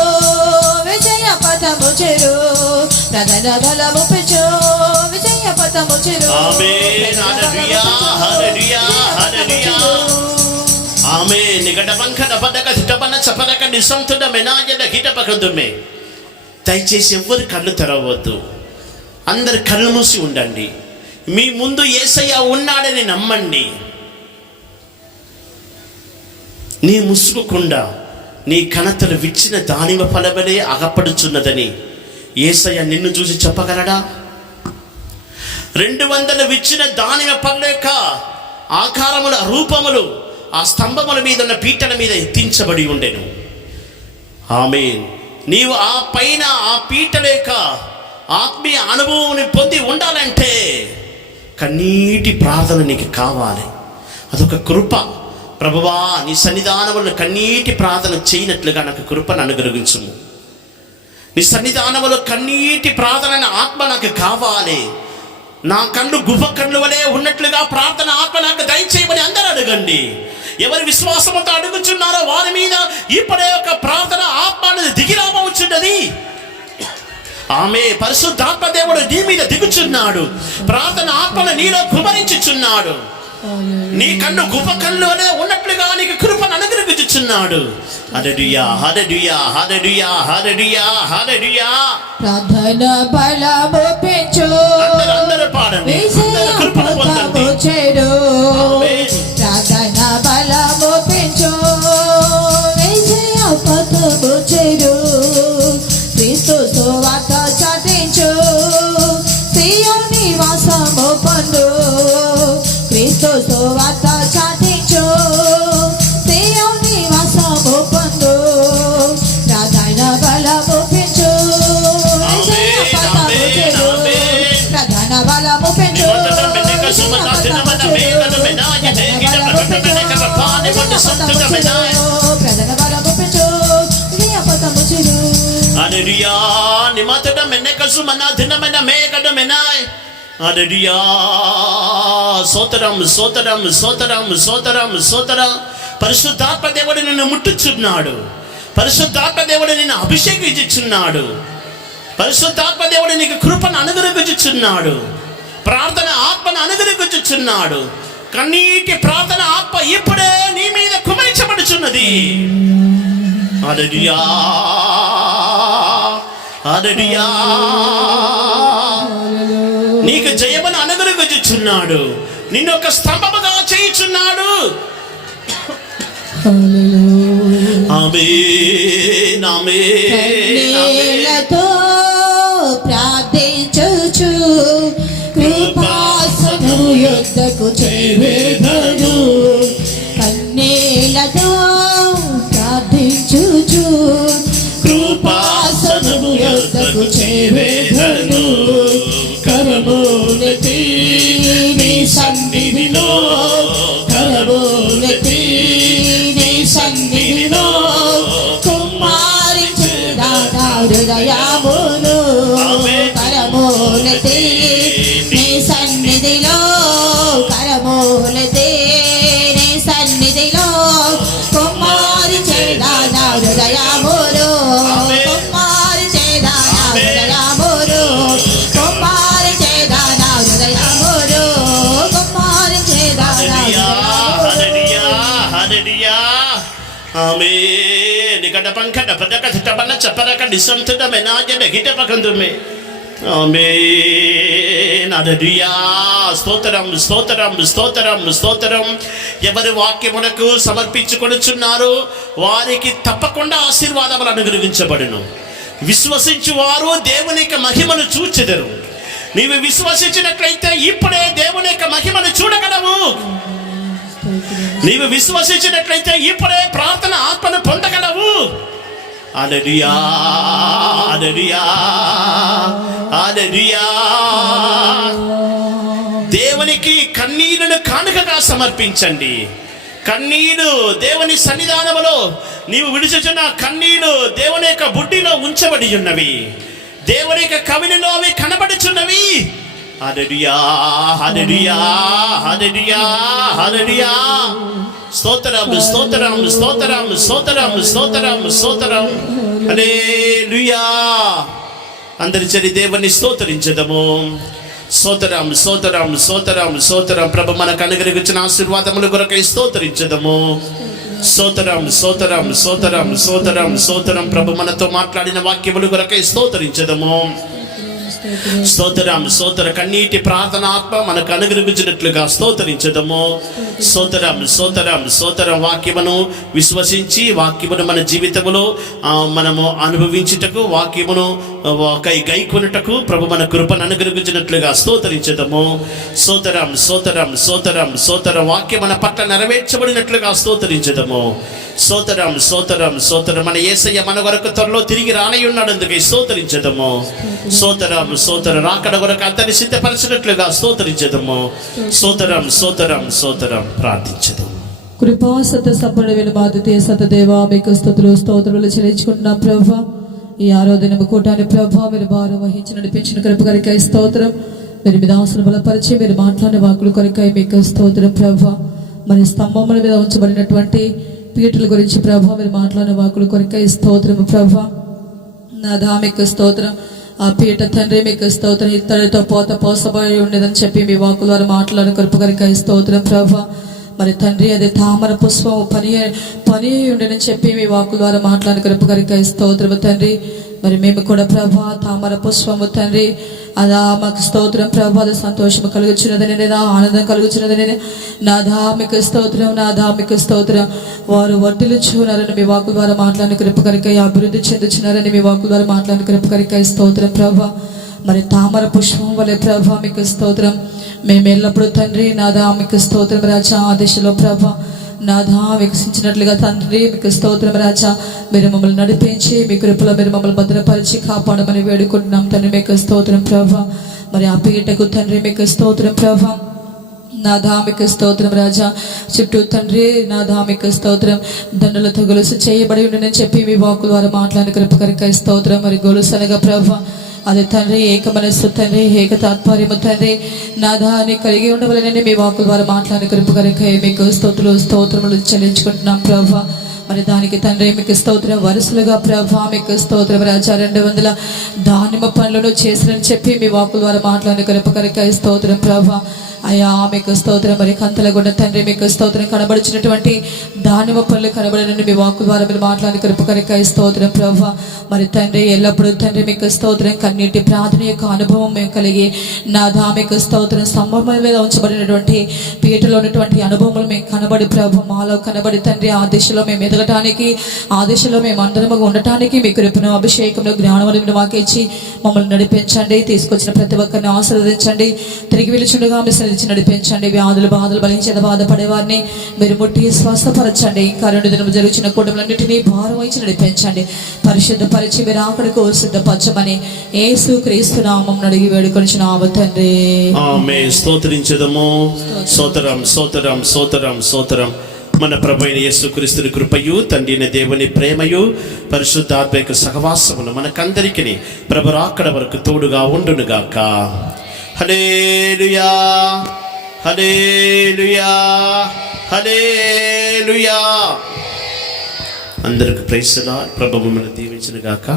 విజయ పదము చేరు. ప్రార్థన బలము పెంచు, విజయ పదము చేరు. ఆమేన్. హల్లెలూయా, హల్లెలూయా, హల్లెలూయా. ఆమేన్. నిగడబంకన పదక హిటబన చపరక నిసంతుడ మెనాయన హిటపకందుమే. దయచేసి ఎవ్వరు కళ్ళు తెరవద్దు. అందరు కళ్ళు మూసి ఉండండి. మీ ముందు యేసయ్య ఉన్నాడని నమ్మండి. నీ ముసుగుకుండా నీ కణతలు విచ్చిన దానిమ ఫలవలే అగపడుచున్నదని యేసయ్య నిన్ను చూసి చెప్పగలడా? 200 విచ్చిన దానిమ పళ్ళ యొక్క ఆకారముల రూపములు ఆ స్తంభముల మీద ఉన్న పీటల మీద ఎత్తించబడి ఉండెను. ఆమేన్. నీవు ఆ పైన ఆ పీటల యొక్క ఆత్మీయ అనుభవం పొంది ఉండాలంటే కన్నీటి ప్రార్థన నీకు కావాలి. అదొక కృప. ప్రభువా, నీ సన్నిధానములను కన్నీటి ప్రార్థన చేయనట్లుగా నాకు కృపను అనుగ్రహించుము. నీ సన్నిధానములో కన్నీటి ప్రార్థన ఆత్మ నాకు కావాలి. నా కళ్ళు గుహ కళ్ళు వలె ఉన్నట్లుగా ప్రార్థన ఆత్మ నాకు దయచేయమని అందరూ అడగండి. ఎవరి విశ్వాసంతో అడుగుచున్నారో వారి మీద ఇప్పుడే ఒక ప్రార్థన ఆత్మ అనేది దిగి రాబోచున్నది. ఆమె పరిశుద్ధాత్మ దేవుడు నీ మీద దిగుచున్నాడు. ప్రార్థన ఆత్మను నీలో కుమరించుచున్నాడు. నీ కన్ను గుహ కళ్ళునే ఉన్నట్లుగా నీకు కృపను అనుగ్రహించుచున్నాడు. హల్లెలూయా, హల్లెలూయా, హల్లెలూయా, హల్లెలూయా, హల్లెలూయా. ప్రార్థన బలము పెంచు, అందరూ పాడండి. అందరూ కృపను పొందండి. ఆమేన్. ప్రార్థన బలము పెంచు, విజయపథము చేరు, క్రీస్తు సువార్త చాటించు, సియోను నివాసము పొందు, క్రీస్తు సువార్త చాటించు, సియోను నివాసము పొందు. ప్రార్థన బలము పెంచు, విజయపథము చేరు, ప్రార్థన బలము పెంచు, హల్లెలూయా. నిమతడ మెన్నకసు మన దినమన మేకడ మెనాయ్. హల్లెలూయా. స్తోత్రం, స్తోత్రం, స్తోత్రం, స్తోత్రం, స్తోత్రం. పరిశుద్ధాత్మ దేవుడు నిన్ను ముట్టుచున్నాడు. పరిశుద్ధాత్మ దేవుడు నిన్ను అభిషేకించుచున్నాడు. పరిశుద్ధాత్మ దేవుడు నీకు కృపను అనుగ్రహించుచున్నాడు. ప్రార్థన ఆత్మను అనుగ్రహించుచున్నాడు. కన్నీటి ప్రార్థన ఆత్మ ఇప్పుడే నీ మీద కుమరించబడుచున్నది. హల్లెలూయా, హల్లెలూయా. నీకు జయమును అనుగ్రహించుచున్నాడు. నిన్ను ఒక స్తంభముగా చేయుచున్నాడు. ఆమేన్, ఆమేన్, ఆమేన్. ప్రార్థించుచు కృపాసను యొద్దకు చేరేదను, కన్నీళ్లతో ప్రార్థించుచు కృపాసను యొద్దకు చేరేదను, కరములెత్తి నీ సన్నిధిలో, కరములెత్తి నీ సన్నిధిలో కుమారించుదా నా హృదయమును, కరములెత్తి నీ సన్నిధిలో, కరములెత్తి నీ సన్నిధిలో కుమారించుదా నా హృదయమును, కుమారించుదా నా హృదయమును, కుమారించుదా నా హృదయమును, కుమారించుదా నా హల్లెలూయా, హల్లెలూయా. ఆమేన్. నికట పంకట పదక చిట్టబల చపరక నిసంతద మెనాజె గిట పకందుమే. ఆమేన్, హల్లెలూయా. స్తోత్రం, స్తోత్రం, స్తోత్రం, స్తోత్రం. ఎవరి వాక్యమునకు సమర్పించుకొనుచున్నారు వారికి తప్పకుండా ఆశీర్వాదములు అనుగ్రహించబడును. విశ్వసించు వారు దేవుని యొక్క మహిమను చూచెదరు. నీవు విశ్వసించినట్లయితే ఇప్పుడే దేవుని యొక్క మహిమను చూడగలవు. నీవు విశ్వసించినట్లయితే ఇప్పుడే ప్రార్థన ఆత్మను పొందగలవు. హల్లెలూయా, హల్లెలూయా, హల్లెలూయా. దేవునికి కన్నీరును కానుకగా సమర్పించండి. కన్నీరు దేవుని సన్నిధానములో నీవు విడిచుచున్న కన్నీరు దేవుని యొక్క బుడ్డిలో ఉంచబడి ఉన్నవి. దేవుని యొక్క కవినిలో అవి కనబడుచున్నవి. హల్లెలూయా, హల్లెలూయా, హల్లెలూయా, హల్లెలూయా. స్తోత్రం, స్తోత్రం, స్తోత్రం, స్తోత్రం, స్తోత్రం, స్తోత్రం. హల్లెలూయా. అందరి చరి దేవుని స్తోత్రించదము. స్తోత్రం, స్తోత్రం, స్తోత్రం, స్తోత్రం. ప్రభు మనకు అనుగ్రహించిన ఆశీర్వాదముల కొరకై స్తోత్రించదము. స్తోత్రం, స్తోత్రం, స్తోత్రం, స్తోత్రం, స్తోత్రం. ప్రభు మనతో మాట్లాడిన వాక్యముల కొరకై స్తోత్రించదము. స్తోత్రం, స్తోత్ర. కన్నీటి ప్రార్థన ఆత్మ మనకు అనుగ్రహించినట్లుగా స్తోత్రించదము. స్తోత్రం, స్తోత్రం, స్తోత్రం. వాక్యమును విశ్వసించి వాక్యమును మన జీవితములో మనము అనుభవించుటకు, వాక్యమును గైకొనుటకు ప్రభు మన కృపను అనుగ్రహించినట్లుగా స్తోత్రించదము. స్తోత్రం, స్తోత్రం, స్తోత్రం, స్తోత్రం. వాక్యం మన పట్ల నెరవేర్చబడినట్లుగా స్తోత్రించదము. స్తోత్రం, స్తోత్రం, స్తోత్రం. మన యేసయ్య మన వరకు త్వరలో తిరిగి రానయ్యున్నాడు, అందుకే స్తోత్రించదము. స్తోత్రం, స్తోత్రం. రాకడ వరకు అంతని సిద్ధపరచినట్లుగా స్తోత్రించదము. స్తోత్రం, స్తోత్రం, స్తోత్రం. ప్రార్థించదము. కృపా సత్య సంపూర్ణ వేల బాధ్యత సతదేవా మీకు స్తుతులు స్తోత్రములు చెల్లించుకుంటున్నా ప్రభా. ఈ ఆరాధన కూటాన్ని ప్రభా మీరు భారం వహించి నడిపించిన కృప కొరకై స్తోత్రం. మీరు మీ దాసును బలపరిచి మీరు మాట్లాడిన వాకుల కొరకై మీకు స్తోత్రం ప్రభా. మరి స్తంభముల మీద ఉంచబడినటువంటి పీటల గురించి ప్రభా మీరు మాట్లాడిన వాకుల కొరకై స్తోత్రము ప్రభా. నాదా మీకు స్తోత్రం. ఆ పీట తండ్రి మీకు స్తోత్రం ఇత్తడితో పోసబోయి ఉండేదని చెప్పి మీ వాకుల ద్వారా మాట్లాడిన కృపకరికై స్తోత్రం ప్రభా. మరి తండ్రి అది తామర పుష్పము పని ఉండేదని చెప్పి మీ వాకుల ద్వారా మాట్లాడిన కృపకరికై స్తోత్రము తండ్రి. మరి మేము కూడా ప్రభా తామర పుష్పము తండ్రి అదా మాకు స్తోత్రం ప్రభా. అది సంతోషము కలుగుచున్నదని లేదా ఆనందం కలుగుచున్నదని నాదా మీకు స్తోత్రం. నాదా మీకు స్తోత్రం. వారు వర్ధిల్లుచున్నారని మీ వాకు ద్వారా మాట్లాడిన కృపకరికై అభివృద్ధి చెందుచున్నారని మీ వాకు ద్వారా మాట్లాడిన కృపకరికై స్తోత్రం ప్రభా. మరి తామర పుష్పం వలె ప్రభా మీకు స్తోత్రం. మేము ఎల్లప్పుడూ తండ్రి నాదా మీకు స్తోత్రం రాజా ఆ దిశలో ప్రభా నాదా వికసించినట్లుగా తండ్రి మీకు స్తోత్రం రాజా. మీరు మమ్మల్ని నడిపించి మీ కృపలో మీరు మమ్మల్ని భద్రపరిచి కాపాడమని వేడుకుంటున్నాం తండ్రి మీకు స్తోత్రం ప్రభా. మరి ఆ పీటకు తండ్రి మీకు స్తోత్రం ప్రభా. నాదా మీకు స్తోత్రం రాజా. చుట్టూ తండ్రి నాదా మీకు స్తోత్రం. దండలతో గొలుసు చేయబడి ఉండని చెప్పి మీ వాకుల ద్వారా మాట్లాడిన కృపకరికై స్తోత్రం. మరి గొలుసు అనగా ప్రభా అది తండ్రి ఏక మనస్సు తండ్రి ఏక తాత్పర్యము తండ్రి నాదాన్ని కలిగి ఉండవలనని మీ వాకుల ద్వారా మాట్లాడిన కృపకరికై మీకు స్తోత్రములు చెల్లించుకుంటున్నాం ప్రభా. మరి దానికి తండ్రి మీకు స్తోత్రం వరుసలుగా ప్రభా మీకు స్తోత్రం రాజా. 200 దానిమ్మ పండ్లను చేసినని చెప్పి మీ వాకుల ద్వారా మాట్లాడిన కృపకరికై స్తోత్రం ప్రభా. అయ్యా మీకు స్తోత్రం. మరి కంతలగుండ తండ్రి మీకు స్తోత్రం. కనబడిచినటువంటి దానిమ్మ పళ్ళు కనబడనని మీ వాకు ద్వారా మీరు మాట్లాడిన కృపకరికై స్తోత్రం ప్రభా. మరి తండ్రి ఎల్లప్పుడూ తండ్రి మీకు స్తోత్రం. కన్నీటి ప్రార్థన యొక్క అనుభవం మేము కలిగి నాదా మీకు స్తోత్రం. స్తంభముల మీద ఉంచబడినటువంటి పీటలో ఉన్నటువంటి అనుభవములు మేము కనబడి ప్రభు మాలో కనబడి తండ్రి ఆ దిశలో మేము ఎదగటానికి ఆ దిశలో మేము అందరముగా ఉండటానికి మీ కృపను అభిషేకంలో జ్ఞానమును వాకించి మమ్మల్ని నడిపించండి. తీసుకొచ్చిన ప్రతి ఒక్కరిని ఆశీర్వదించండి. తిరిగి వెలుచుండగా మీ సన్నిధిని నడిపించండి. వ్యాధులు బాధలు బలించేత బాధపడే వారిని మీరు ముట్టి స్వస్థపరచండి. ఇంకా 2 దినములు జరుగుతున్న కుటుంబాలన్నింటినీ భారం వహించి నడిపించండి. పరిశుద్ధపరిచి మీరు ఆకడకు సిద్ధపరచమని యేసు క్రీస్తు నామమున అడిగి వేడుకొనుచున్నాము తండ్రి. ఆమేన్. స్తోత్రించెదము. స్తోత్రం స్తోత్రం స్తోత్రం స్తోత్రం. మన ప్రభువైన యేసుక్రీస్తుని కృపయు తండ్రి అయిన దేవుని ప్రేమయు పరిశుద్ధాత్మ యొక్క సహవాసమును మనకందరికీ ప్రభు రాకడ వరకు తోడుగా ఉండునుగాక. హల్లెలూయా హల్లెలూయా హల్లెలూయా. అందరికి ప్రైజ్ ది లార్డ్. ప్రభువు మిమ్మల్ని దీవించునుగాక.